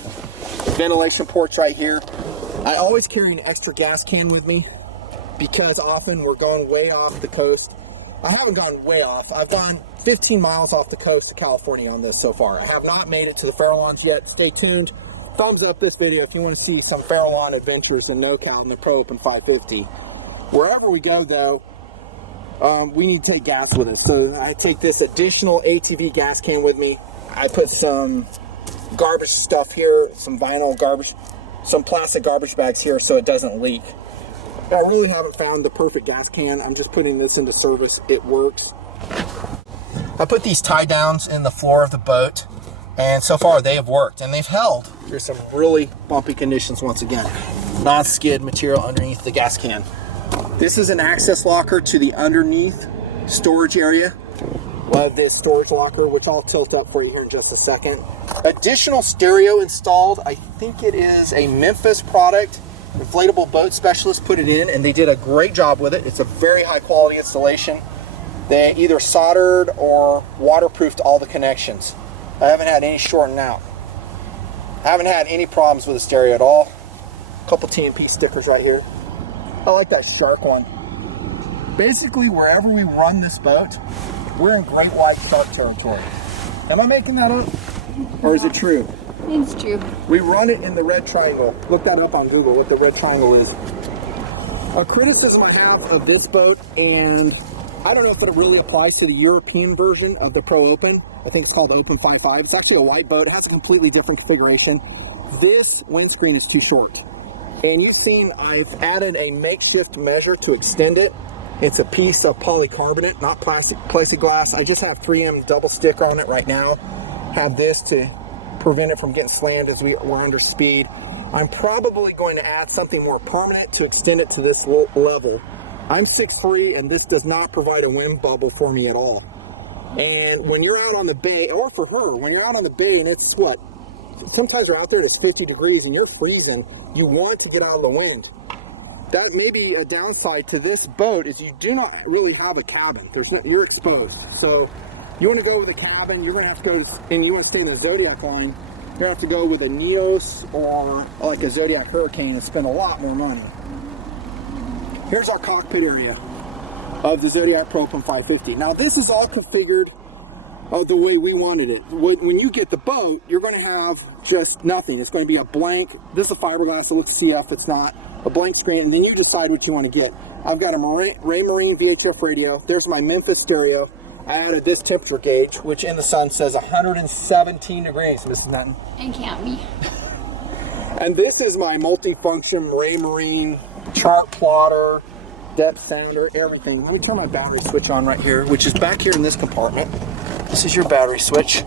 ventilation ports right here. I always carry an extra gas can with me, because often we're going way off the coast. I haven't gone way off. I've gone 15 miles off the coast of California on this so far. I have not made it to the Farallones yet. Stay tuned. Thumbs up this video if you want to see some Farallon adventures in NoCal in the Pro Open 550. Wherever we go, though, we need to take gas with us. So I take this additional ATV gas can with me. I put some garbage stuff here, some vinyl garbage, some plastic garbage bags here so it doesn't leak. I really haven't found the perfect gas can. I'm just putting this into service. It works. I put these tie downs in the floor of the boat, and so far they have worked, and they've held through some really bumpy conditions once again. Non-skid material underneath the gas can. This is an access locker to the underneath storage area of this storage locker, which I'll tilt up for you here in just a second. Additional stereo installed. I think it is a Memphis product. Inflatable boat specialist put it in, and they did a great job with it. It's a very high quality installation. They either soldered or waterproofed all the connections. I haven't had any shorting out. I haven't had any problems with the stereo at all. A couple TMP stickers right here. I like that shark one. Basically, wherever we run this boat, we're in great white shark territory. Am I making that up? Or is it true? It's true. We run it in the red triangle. Look that up on Google, what the red triangle is. A criticism I have of this boat, and I don't know if it really applies to the European version of the Pro Open. I think it's called Open 5.5. It's actually a white boat. It has a completely different configuration. This windscreen is too short. And you've seen I've added a makeshift measure to extend it. It's a piece of polycarbonate, not plexiglass. I just have 3M double stick on it right now. have this to prevent it from getting slammed as we're under speed. I'm probably going to add something more permanent to extend it to this level. I'm 6'3", and this does not provide a wind bubble for me at all. And when you're out on the bay, or for her, when you're out on the bay and it's what, sometimes you're out there, it's 50 degrees and you're freezing, you want to get out of the wind. That may be a downside to this boat, is you do not really have a cabin. You're exposed. So you want to go with a cabin, you're going to have to go, and you want to stay in the Zodiac line, you're going to have to go with a Neos or like a Zodiac Hurricane and spend a lot more money. Here's our cockpit area of the Zodiac Pro Open 550. Now this is all configured the way we wanted it. When you get the boat, you're going to have just nothing. It's going to be a blank, this is a fiberglass, it looks CF, it's not, a blank screen, and then you decide what you want to get. I've got a Raymarine VHF radio, there's my Memphis stereo, I added this temperature gauge, which in the sun says 117 degrees, Mrs. Nutton. And can't be. And this is my multi-function Raymarine chart plotter, depth sounder, everything. Let me turn my battery switch on right here, which is back here in this compartment. This is your battery switch.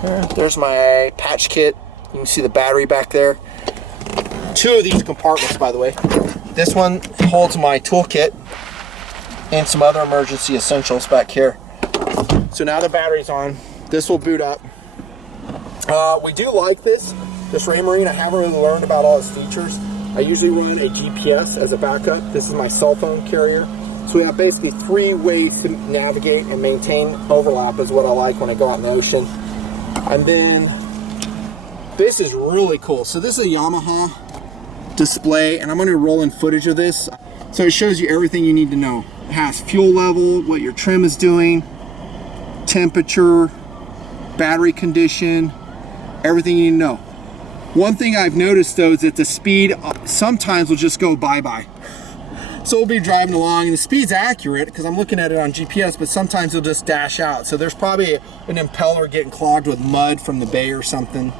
Here, there's my patch kit. You can see the battery back there. 2 of these compartments, by the way. This one holds my toolkit and some other emergency essentials back here. So now the battery's on. This will boot up. We do like this Raymarine. I haven't really learned about all its features. I usually run a GPS as a backup. This is my cell phone carrier. So we have basically 3 ways to navigate and maintain overlap is what I like when I go out in the ocean. And then this is really cool. So this is a Yamaha display, and I'm going to roll in footage of this. So it shows you everything you need to know. It has fuel level, what your trim is doing, temperature, battery condition, everything you need to know. One thing I've noticed though is that the speed sometimes will just go bye-bye. So we'll be driving along and the speed's accurate because I'm looking at it on GPS, but sometimes it'll just dash out. So there's probably an impeller getting clogged with mud from the bay or something.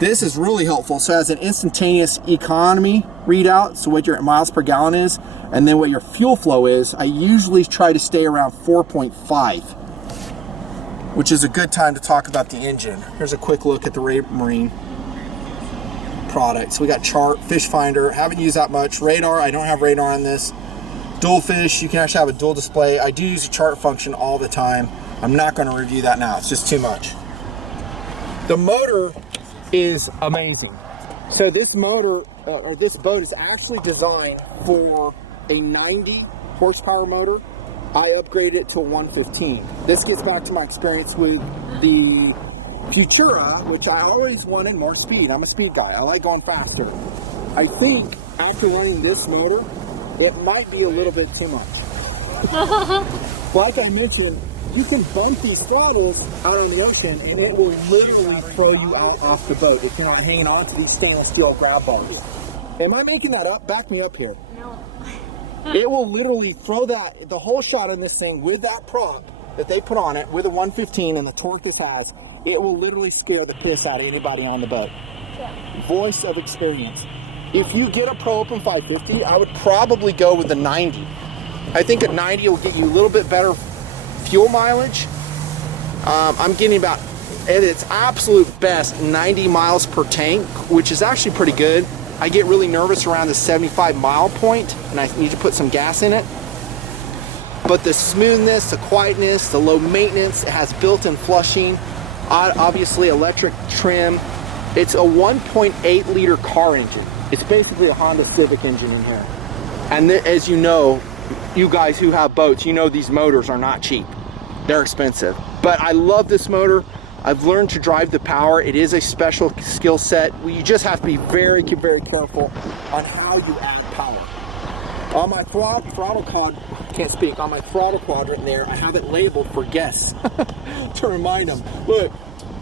This is really helpful. So it has an instantaneous economy readout, so what your miles per gallon is, and then what your fuel flow is. I usually try to stay around 4.5, which is a good time to talk about the engine. Here's a quick look at the Raymarine product. So we got chart, fish finder, haven't used that much. Radar, I don't have radar on this. Dual fish, you can actually have a dual display. I do use a chart function all the time. I'm not going to review that now, it's just too much. The motor is amazing. So this motor, or this boat is actually designed for a 90 horsepower motor. I upgraded it to a 115. This gets back to my experience with the Futura, which I always wanted more speed. I'm a speed guy. I like going faster. I think after running this motor, it might be a little bit too much. Like I mentioned, you can bump these throttles out on the ocean and it will literally throw you out off the boat if you're not hanging on to these stainless steel grab bars. Am I making that up? Back me up here. No. It will literally throw the whole shot on this thing with that prop that they put on it with a 115 and the torque this has. It will literally scare the piss out of anybody on the boat. Yeah. Voice of experience. If you get a Pro Open 550, I would probably go with the 90. I think a 90 will get you a little bit better fuel mileage. I'm getting about, at its absolute best, 90 miles per tank, which is actually pretty good. I get really nervous around the 75 mile point, and I need to put some gas in it. But the smoothness, the quietness, the low maintenance, it has built-in flushing, obviously electric trim. It's a 1.8 liter car engine. It's basically a Honda Civic engine in here. And as you know, you guys who have boats, you know these motors are not cheap. They're expensive. But I love this motor. I've learned to drive the power. It is a special skill set. You just have to be very, very careful on how you add power. On my throttle quadrant there, I have it labeled for guests to remind them. Look,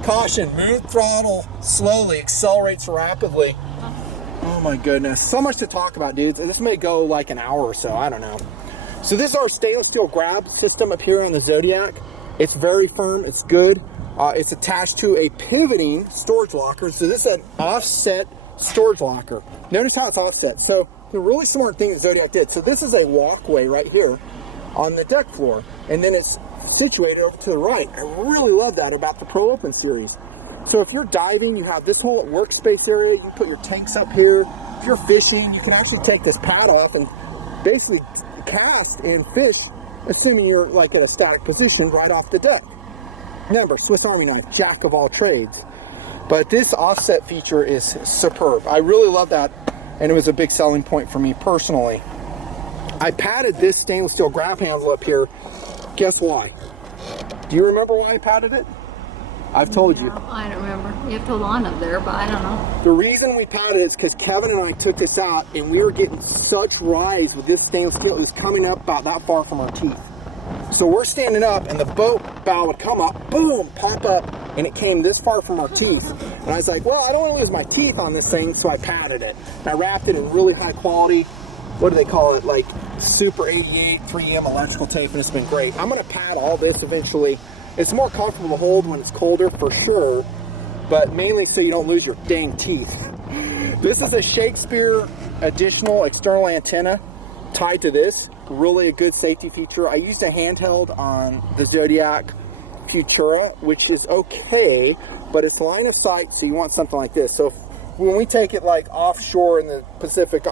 caution, move throttle slowly, accelerates rapidly. Oh my goodness, so much to talk about, dudes. This may go like an hour or so, I don't know. So this is our stainless steel grab system up here on the Zodiac. It's very firm, it's good. It's attached to a pivoting storage locker. So this is an offset storage locker. Notice how it's offset. So the really smart thing that Zodiac did. So this is a walkway right here on the deck floor. And then it's situated over to the right. I really love that about the Pro Open series. So if you're diving, you have this whole workspace area. You put your tanks up here. If you're fishing, you can actually take this pad off and basically cast and fish, assuming you're like in a static position right off the deck. Remember, Swiss Army knife, jack of all trades. But this offset feature is superb. I really love that, and it was a big selling point for me personally. I padded this stainless steel grab handle up here. Guess why? Do you remember why I padded it? I've told you. I don't remember. You have told on up there, but I don't know. The reason we padded it is because Kevin and I took this out, and we were getting such rise with this stainless steel. It was coming up about that far from our teeth. So we're standing up, and the boat bow would come up, boom, pop up, and it came this far from our teeth. And I was like, well, I don't want to lose my teeth on this thing, so I padded it. And I wrapped it in really high quality, what do they call it, like Super 88 3M electrical tape, and it's been great. I'm going to pad all this eventually. It's more comfortable to hold when it's colder, for sure, but mainly so you don't lose your dang teeth. This is a Shakespeare additional external antenna tied to this. Really a good safety feature. I used a handheld on the Zodiac Futura, which is okay, but it's line of sight, so you want something like this. So when we take it like offshore in the Pacific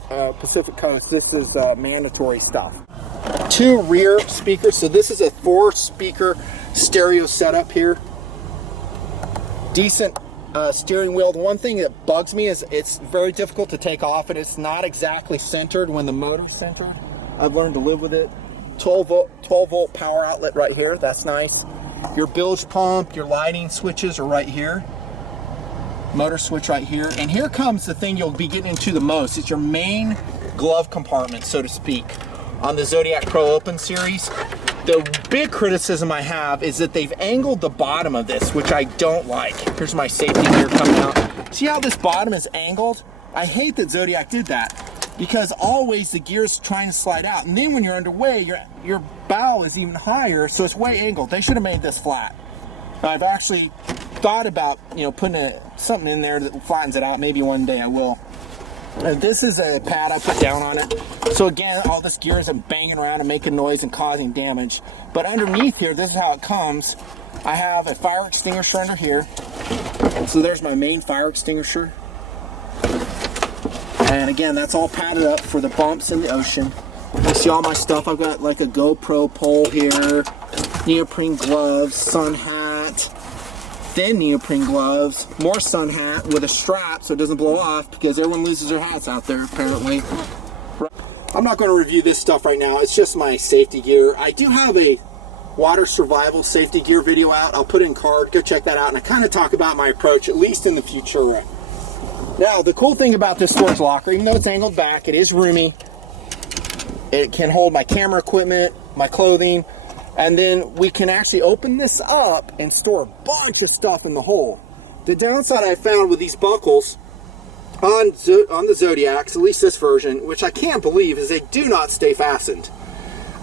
coast, this is mandatory stuff. 2 rear speakers. So this is a 4-speaker stereo setup here. Decent steering wheel. The one thing that bugs me is it's very difficult to take off, and it's not exactly centered when the motor's centered. I've learned to live with it. 12 volt power outlet right here. That's nice. Your bilge pump, your lighting switches are right here. Motor switch right here. And here comes the thing you'll be getting into the most. It's your main glove compartment, so to speak, on the Zodiac Pro Open series. The big criticism I have is that they've angled the bottom of this, which I don't like. Here's my safety gear coming out. See how this bottom is angled? I hate that Zodiac did that, because always the gear's trying to slide out, and then when you're underway, your bow is even higher, so it's way angled. They should have made this flat. I've actually thought about, putting something in there that flattens it out. Maybe one day I will. This is a pad I put down on it. So again, all this gear isn't banging around and making noise and causing damage. But underneath here, this is how it comes. I have a fire extinguisher under here. So there's my main fire extinguisher. And again, that's all padded up for the bumps in the ocean. You see all my stuff. I've got like a GoPro pole here, neoprene gloves, sun hat, thin neoprene gloves, more sun hat with a strap so it doesn't blow off, because everyone loses their hats out there apparently. I'm not going to review this stuff right now. It's just my safety gear. I do have a water survival safety gear video out. I'll put it in card. Go check that out. And I kind of talk about my approach, at least in the Futura. Now, the cool thing about this storage locker, even though it's angled back, it is roomy. It can hold my camera equipment, my clothing, and then we can actually open this up and store a bunch of stuff in the hole. The downside I found with these buckles on the Zodiacs, at least this version, which I can't believe, is they do not stay fastened.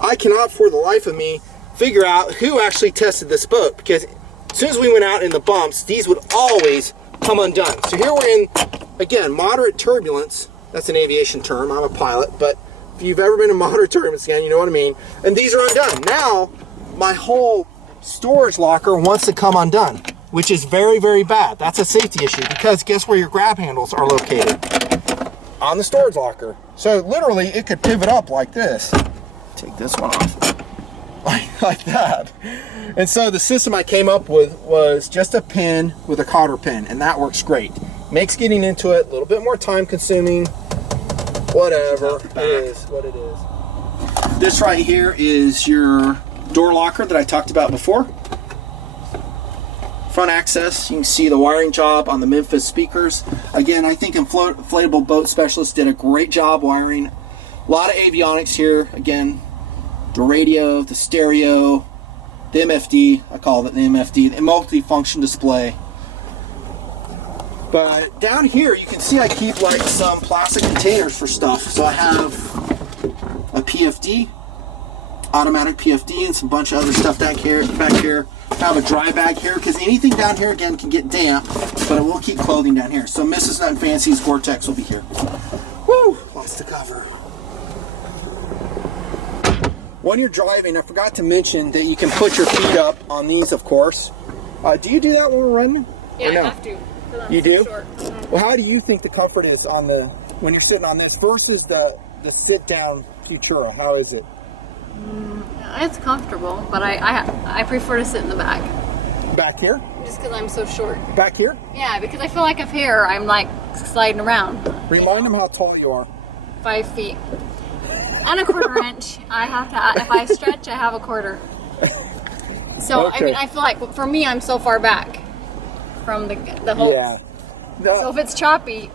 I cannot for the life of me figure out who actually tested this boat, because as soon as we went out in the bumps, these would always come undone. So here we're in, again, moderate turbulence. That's an aviation term. I'm a pilot, but if you've ever been in moderate turbulence, again, you know what I mean. And these are undone. Now, my whole storage locker wants to come undone, which is very, very bad. That's a safety issue, because guess where your grab handles are located? On the storage locker. So literally, it could pivot up like this. Take this one off. Like that. And so the system I came up with was just a pin with a cotter pin, and that works great. Makes getting into it a little bit more time consuming. Whatever, it is what it is. This right here is your door locker that I talked about before. Front access, you can see the wiring job on the Memphis speakers. Again, I think Inflatable Boat Specialist did a great job wiring. A lot of avionics here. Again, the radio, the stereo, the MFD, I call it the MFD, the multi-function display. But down here, you can see I keep like some plastic containers for stuff. So I have a PFD, automatic PFD, and some bunch of other stuff back here. I have a dry bag here, because anything down here, again, can get damp, but I will keep clothing down here. So Mrs. Nutnfancy's Gore-Tex will be here. Woo! Lost the cover. when you're driving, I forgot to mention that you can put your feet up on these, of course. Do you do that when we're running? Yeah, no? I have to. You do? Short. Well, how do you think the comfort is on the when you're sitting on this versus the sit-down Futura? How is it? It's comfortable, but I prefer to sit in the back. Back here? Just because I'm so short. Back here? Yeah, because I feel like up here I'm like sliding around. Remind them how tall you are. 5 feet. And a quarter inch. I have to, if I stretch, I have a quarter. So, okay. I mean, I feel like for me, I'm so far back from the hole. Yeah. So if it's choppy,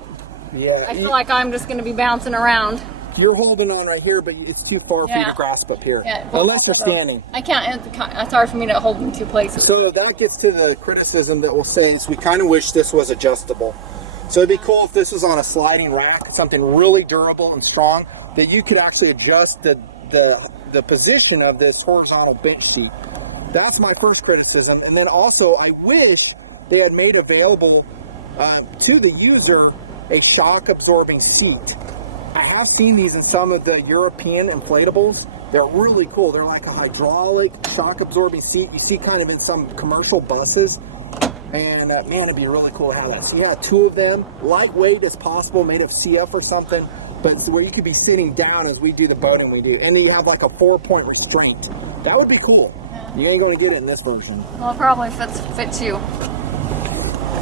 yeah, I feel like I'm just going to be bouncing around. You're holding on right here, but it's too far for you to grasp up here. Yeah, unless you're standing. I can't, it's hard for me to hold in two places. So that gets to the criticism that we'll say is we kind of wish this was adjustable. So it'd be cool if this was on a sliding rack, something really durable and strong, that you could actually adjust the position of this horizontal bench seat. That's my first criticism. And then also, I wish they had made available to the user a shock absorbing seat. I have seen these in some of the European inflatables. They're really cool. They're like a hydraulic shock absorbing seat. You see kind of in some commercial buses. And man, it'd be really cool to have that. So yeah, 2 of them, lightweight as possible, made of CF or something, but it's where you could be sitting down as we do the boating we do. And then you have like a 4-point restraint. That would be cool. You ain't going to get it in this version. Well, it probably fits you.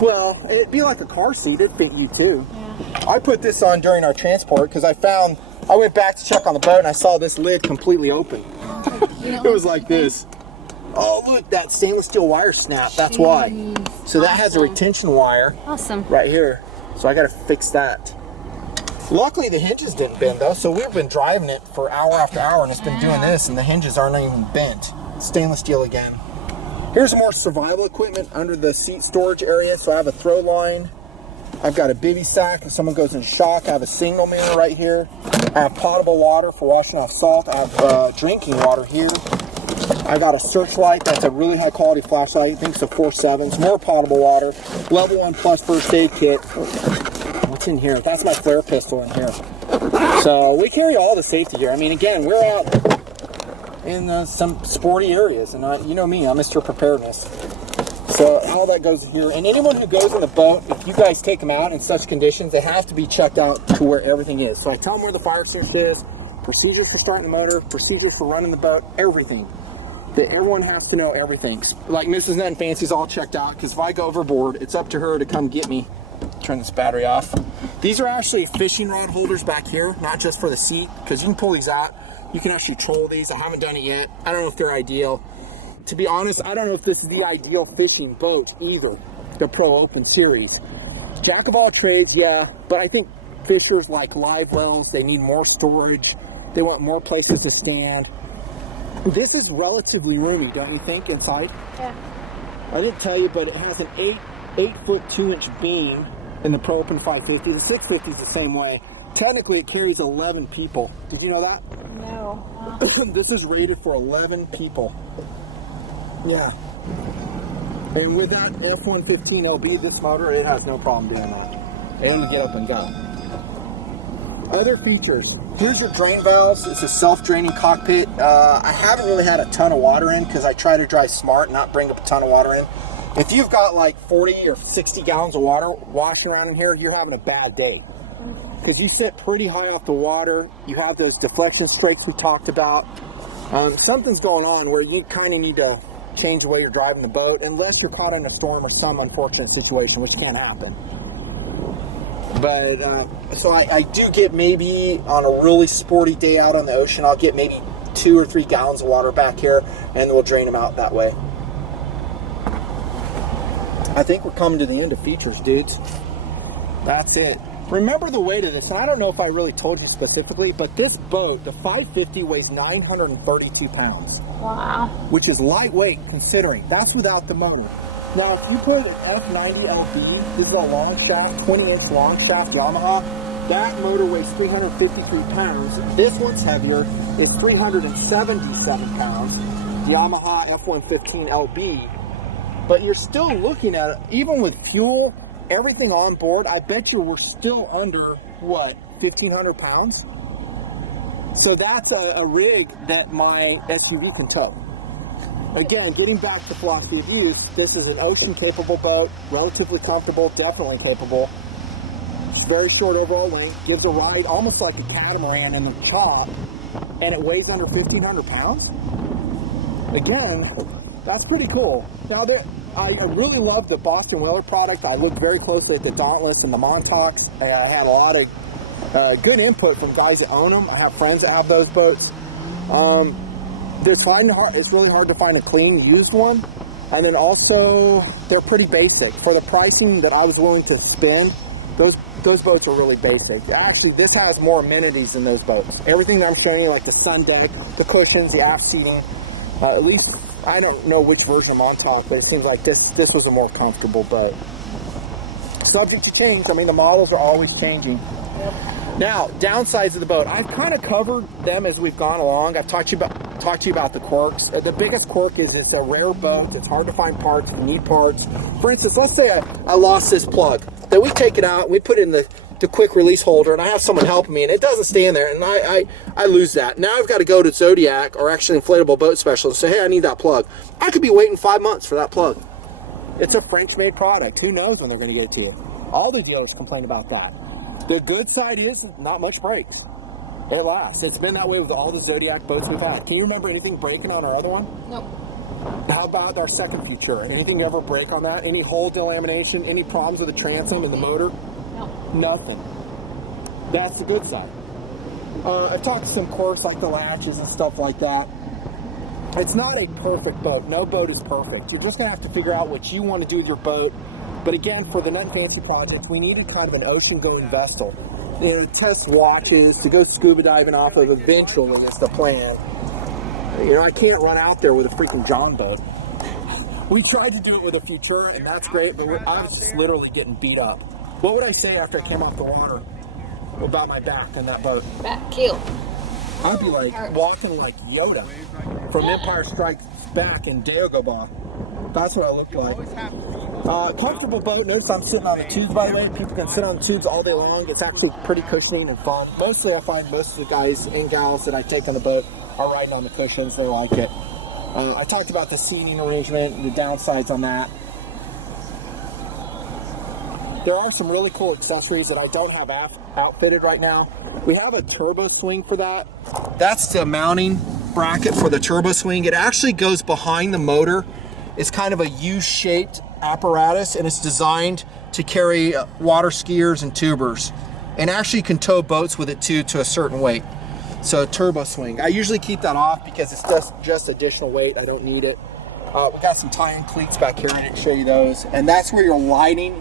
Well, it'd be like a car seat. It'd fit you too. Yeah. I put this on during our transport because I went back to check on the boat and I saw this lid completely open. It was like this. Oh, look, that stainless steel wire snap. That's why. So that has a retention wire. Awesome. Right here. So I got to fix that. Luckily, the hinges didn't bend, though. So we've been driving it for hour after hour, and it's been doing this, and the hinges aren't even bent. Stainless steel again. Here's more survival equipment under the seat storage area. So I have a throw line. I've got a bivy sack if someone goes in shock. I have a signal mirror right here. I have potable water for washing off salt. I have drinking water here. I got a searchlight. That's a really high quality flashlight. I think it's a 4.7. More potable water. Level 1 plus first aid kit. What's in here? That's my flare pistol in here. So we carry all the safety gear. I mean, again, we're out in some sporty areas, and you know me, I'm Mr. Preparedness. So all that goes here. And anyone who goes in the boat, if you guys take them out in such conditions, they have to be checked out to where everything is. So I tell them where the fire extinguisher is, procedures for starting the motor, procedures for running the boat, everything. That everyone has to know everything. Like Mrs. Nutnfancy's all checked out, because if I go overboard, it's up to her to come get me. Turn this battery off. These are actually fishing rod holders back here, not just for the seat, because you can pull these out. You can actually troll these. I haven't done it yet. I don't know if they're ideal. To be honest, I don't know if this is the ideal fishing boat either, the Pro Open series. Jack of all trades, yeah, but I think fishers like live wells, they need more storage. They want more places to stand. This is relatively roomy, don't you think, inside? Yeah. I didn't tell you, but it has an 8-foot 2-inch beam in the Pro Open 550. The 650 is the same way. Technically, it carries 11 people. Did you know that? No. This is rated for 11 people. Yeah. And with that F115 LB, this motor, it has no problem doing that. And you get up and go. Other features. Here's your drain valves. It's a self-draining cockpit. I haven't really had a ton of water in because I try to drive smart, not bring up a ton of water in. If you've got like 40 or 60 gallons of water washing around in here, you're having a bad day. Because you sit pretty high off the water. You have those deflection strakes we talked about. Something's going on where you kind of need to change the way you're driving the boat, unless you're caught in a storm or some unfortunate situation, which can't happen. But, so I do get maybe on a really sporty day out on the ocean, I'll get maybe 2 or 3 gallons of water back here, and we'll drain them out that way. I think we're coming to the end of features, dudes. That's it. Remember the weight of this, and I don't know if I really told you specifically, but this boat, the 550, weighs 932 pounds. Wow. Which is lightweight considering. That's without the motor. Now, if you put an F90 LB, this is a long shaft, 20-inch long shaft Yamaha, that motor weighs 353 pounds. This one's heavier. It's 377 pounds. Yamaha F115 LB. But you're still looking at it, even with fuel, everything on board, I bet you we're still under, what, 1,500 pounds? So that's a rig that my SUV can tow. Again, getting back to philosophy of use, this is an ocean-capable boat, relatively comfortable, definitely capable. Very short overall length, gives a ride almost like a catamaran in the chop, and it weighs under 1,500 pounds. Again, that's pretty cool. Now, I really love the Boston Whaler product. I looked very closely at the Dauntless and the Montauk's, and I had a lot of good input from guys that own them. I have friends that have those boats. It's really hard to find a clean used one, and then also they're pretty basic. For the pricing that I was willing to spend, those boats are really basic. Actually, this has more amenities than those boats. Everything that I'm showing you, like the sun deck, the cushions, the aft seating, at least, I don't know which version of Montauk, but it seems like this was a more comfortable boat. Subject to change. I mean, the models are always changing. Yep. Now, downsides of the boat. I've kind of covered them as we've gone along. I've talked to you about the quirks. The biggest quirk is it's a rare boat. It's hard to find parts. You need parts. For instance, let's say I lost this plug. Then we take it out, we put it in the quick release holder, and I have someone helping me, and it doesn't stay in there, and I lose that. Now I've got to go to Zodiac, or actually Inflatable Boat Specialist, and say, hey, I need that plug. I could be waiting 5 months for that plug. It's a French-made product. Who knows when they're going to get it to you? All the dealers complain about that. The good side is not much breaks. It lasts. It's been that way with all the Zodiac boats we've had. Can you remember anything breaking on our other one? Nope. How about our second feature? Anything ever break on that? Any hole delamination? Any problems with the transom and the motor? No. Nothing. That's the good side. I've talked to some quirks like the latches and stuff like that. It's not a perfect boat. No boat is perfect. You're just going to have to figure out what you want to do with your boat. But again, for the Nutnfancy project, we needed kind of an ocean-going vessel. You know, to test watches, to go scuba diving off of eventually, that's the plan. You know, I can't run out there with a freaking John boat. We tried to do it with a Futura, and that's great, but I was just literally getting beat up. What would I say after I came off the water about my back in that boat? Back keel. I'd be like walking like Yoda from Empire Strikes Back in Dagobah. That's what I looked like. Comfortable boat. Notice I'm sitting on the tubes, by the way. People can sit on the tubes all day long. It's actually pretty cushioning and fun. Mostly I find most of the guys and gals that I take on the boat are riding on the cushions. They like it. I talked about the seating arrangement and the downsides on that. There are some really cool accessories that I don't have outfitted right now. We have a turbo swing for that. That's the mounting bracket for the turbo swing. It actually goes behind the motor. It's kind of a U-shaped apparatus, and it's designed to carry water skiers and tubers. And actually you can tow boats with it too to a certain weight. So turbo swing. I usually keep that off because it's just additional weight. I don't need it. We got some tie-in cleats back here. I didn't show you those. And that's where your lighting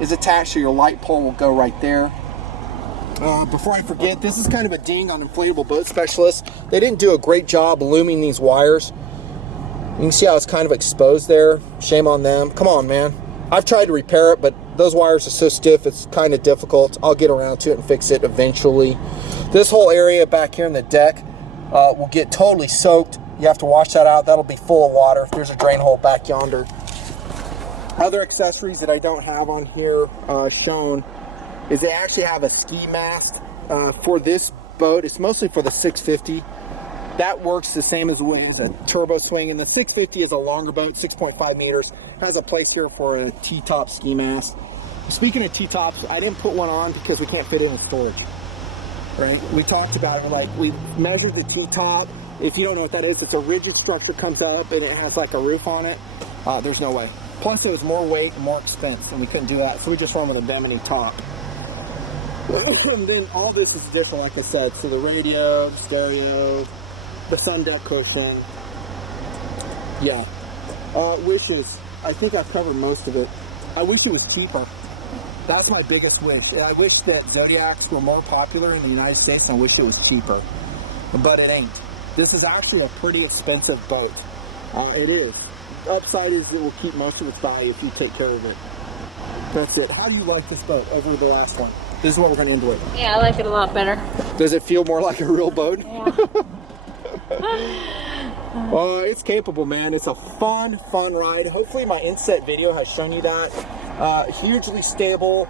is attached, so your light pole will go right there. Before I forget, this is kind of a ding on Inflatable Boat Specialist. They didn't do a great job looming these wires. You can see how it's kind of exposed there. Shame on them. Come on, man. I've tried to repair it, but those wires are so stiff, it's kind of difficult. I'll get around to it and fix it eventually. This whole area back here in the deck will get totally soaked. You have to wash that out. That'll be full of water. There's a drain hole back yonder. Other accessories that I don't have on here shown is they actually have a ski mast for this boat. It's mostly for the 650. That works the same as the turbo swing, and the 650 is a longer boat, 6.5 meters. Has a place here for a T-top ski mast. Speaking of T-tops, I didn't put one on because we can't fit it in storage. Right? We talked about it, like we measured the T-top. If you don't know what that is, it's a rigid structure, comes up and it has like a roof on it. There's no way. Plus it was more weight and more expense, and we couldn't do that, so we just went with a Bimini top. And then all this is additional, like I said, so the radio, the stereo, the sun deck cushion. Yeah. Wishes. I think I've covered most of it. I wish it was cheaper. That's my biggest wish. I wish that Zodiacs were more popular in the United States, and I wish it was cheaper. But it ain't. This is actually a pretty expensive boat. It is. Upside is it will keep most of its value if you take care of it. That's it. How do you like this boat over the last one? This is what we're going to enjoy. Yeah, I like it a lot better. Does it feel more like a real boat? Yeah. It's capable, man. It's a fun ride. Hopefully my inset video has shown you that. Hugely stable.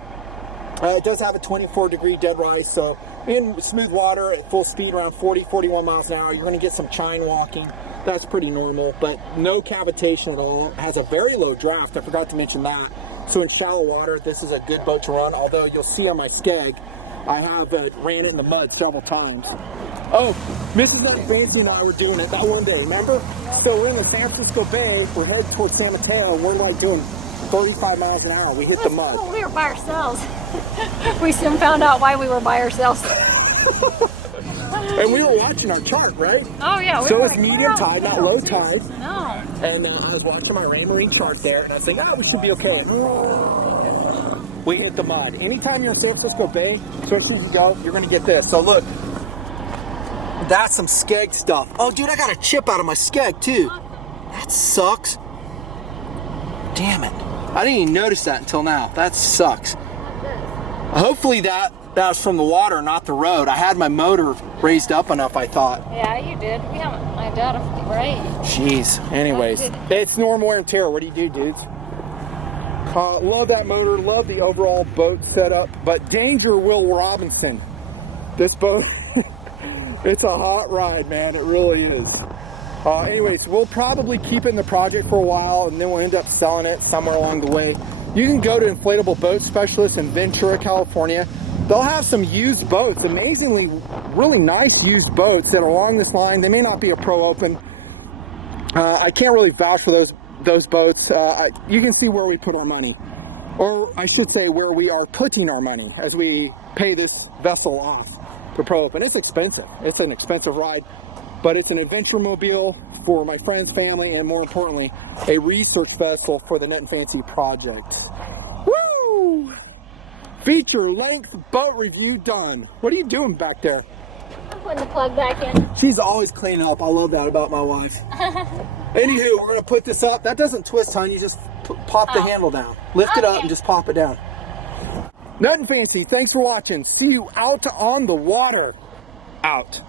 It does have a 24-degree dead rise, so in smooth water at full speed around 40, 41 miles an hour. You're going to get some chine walking. That's pretty normal, but no cavitation at all. It has a very low draft. I forgot to mention that. So in shallow water, this is a good boat to run, although you'll see on my skeg, I have ran it in the mud several times. Oh, Mrs. Nutnfancy and I were doing it that one day, remember? So we're in the San Francisco Bay, we're headed towards San Mateo, we're like doing 35 miles an hour. We hit the mud. We were by ourselves. We soon found out why we were by ourselves. And we were watching our chart, right? Oh yeah. So it's medium tide, not low tide. No. And I was watching my rain marine chart there, and I was thinking, oh, we should be okay. We hit the mud. Anytime you're in San Francisco Bay, especially as you go, you're going to get this. So look, that's some skeg stuff. Oh, dude, I got a chip out of my skeg too. That sucks. Damn it. I didn't even notice that until now. That sucks. Hopefully that was from the water, not the road. I had my motor raised up enough, I thought. Yeah, you did. We haven't, I doubt if, right? Jeez. Anyways, it's normal wear and tear. What do you do, dudes? Love that motor, love the overall boat setup, but danger, Will Robinson. This boat, it's a hot ride, man. It really is. Anyways, we'll probably keep it in the project for a while, and then we'll end up selling it somewhere along the way. You can go to Inflatable Boat Specialists in Ventura, California. They'll have some used boats, amazingly really nice used boats that are along this line. They may not be a Pro Open. I can't really vouch for those boats. You can see where we put our money, or I should say where we are putting our money as we pay this vessel off to Pro Open. It's expensive. It's an expensive ride, but it's an adventure mobile for my friends, family, and more importantly, a research vessel for the Nutnfancy project. Woo! Feature length boat review done. What are you doing back there? I'm putting the plug back in. She's always cleaning up. I love that about my wife. Anywho, we're going to put this up. That doesn't twist, hon. You just pop the handle down. Lift it up and just pop it down. Nutnfancy, thanks for watching. See you out on the water. Out.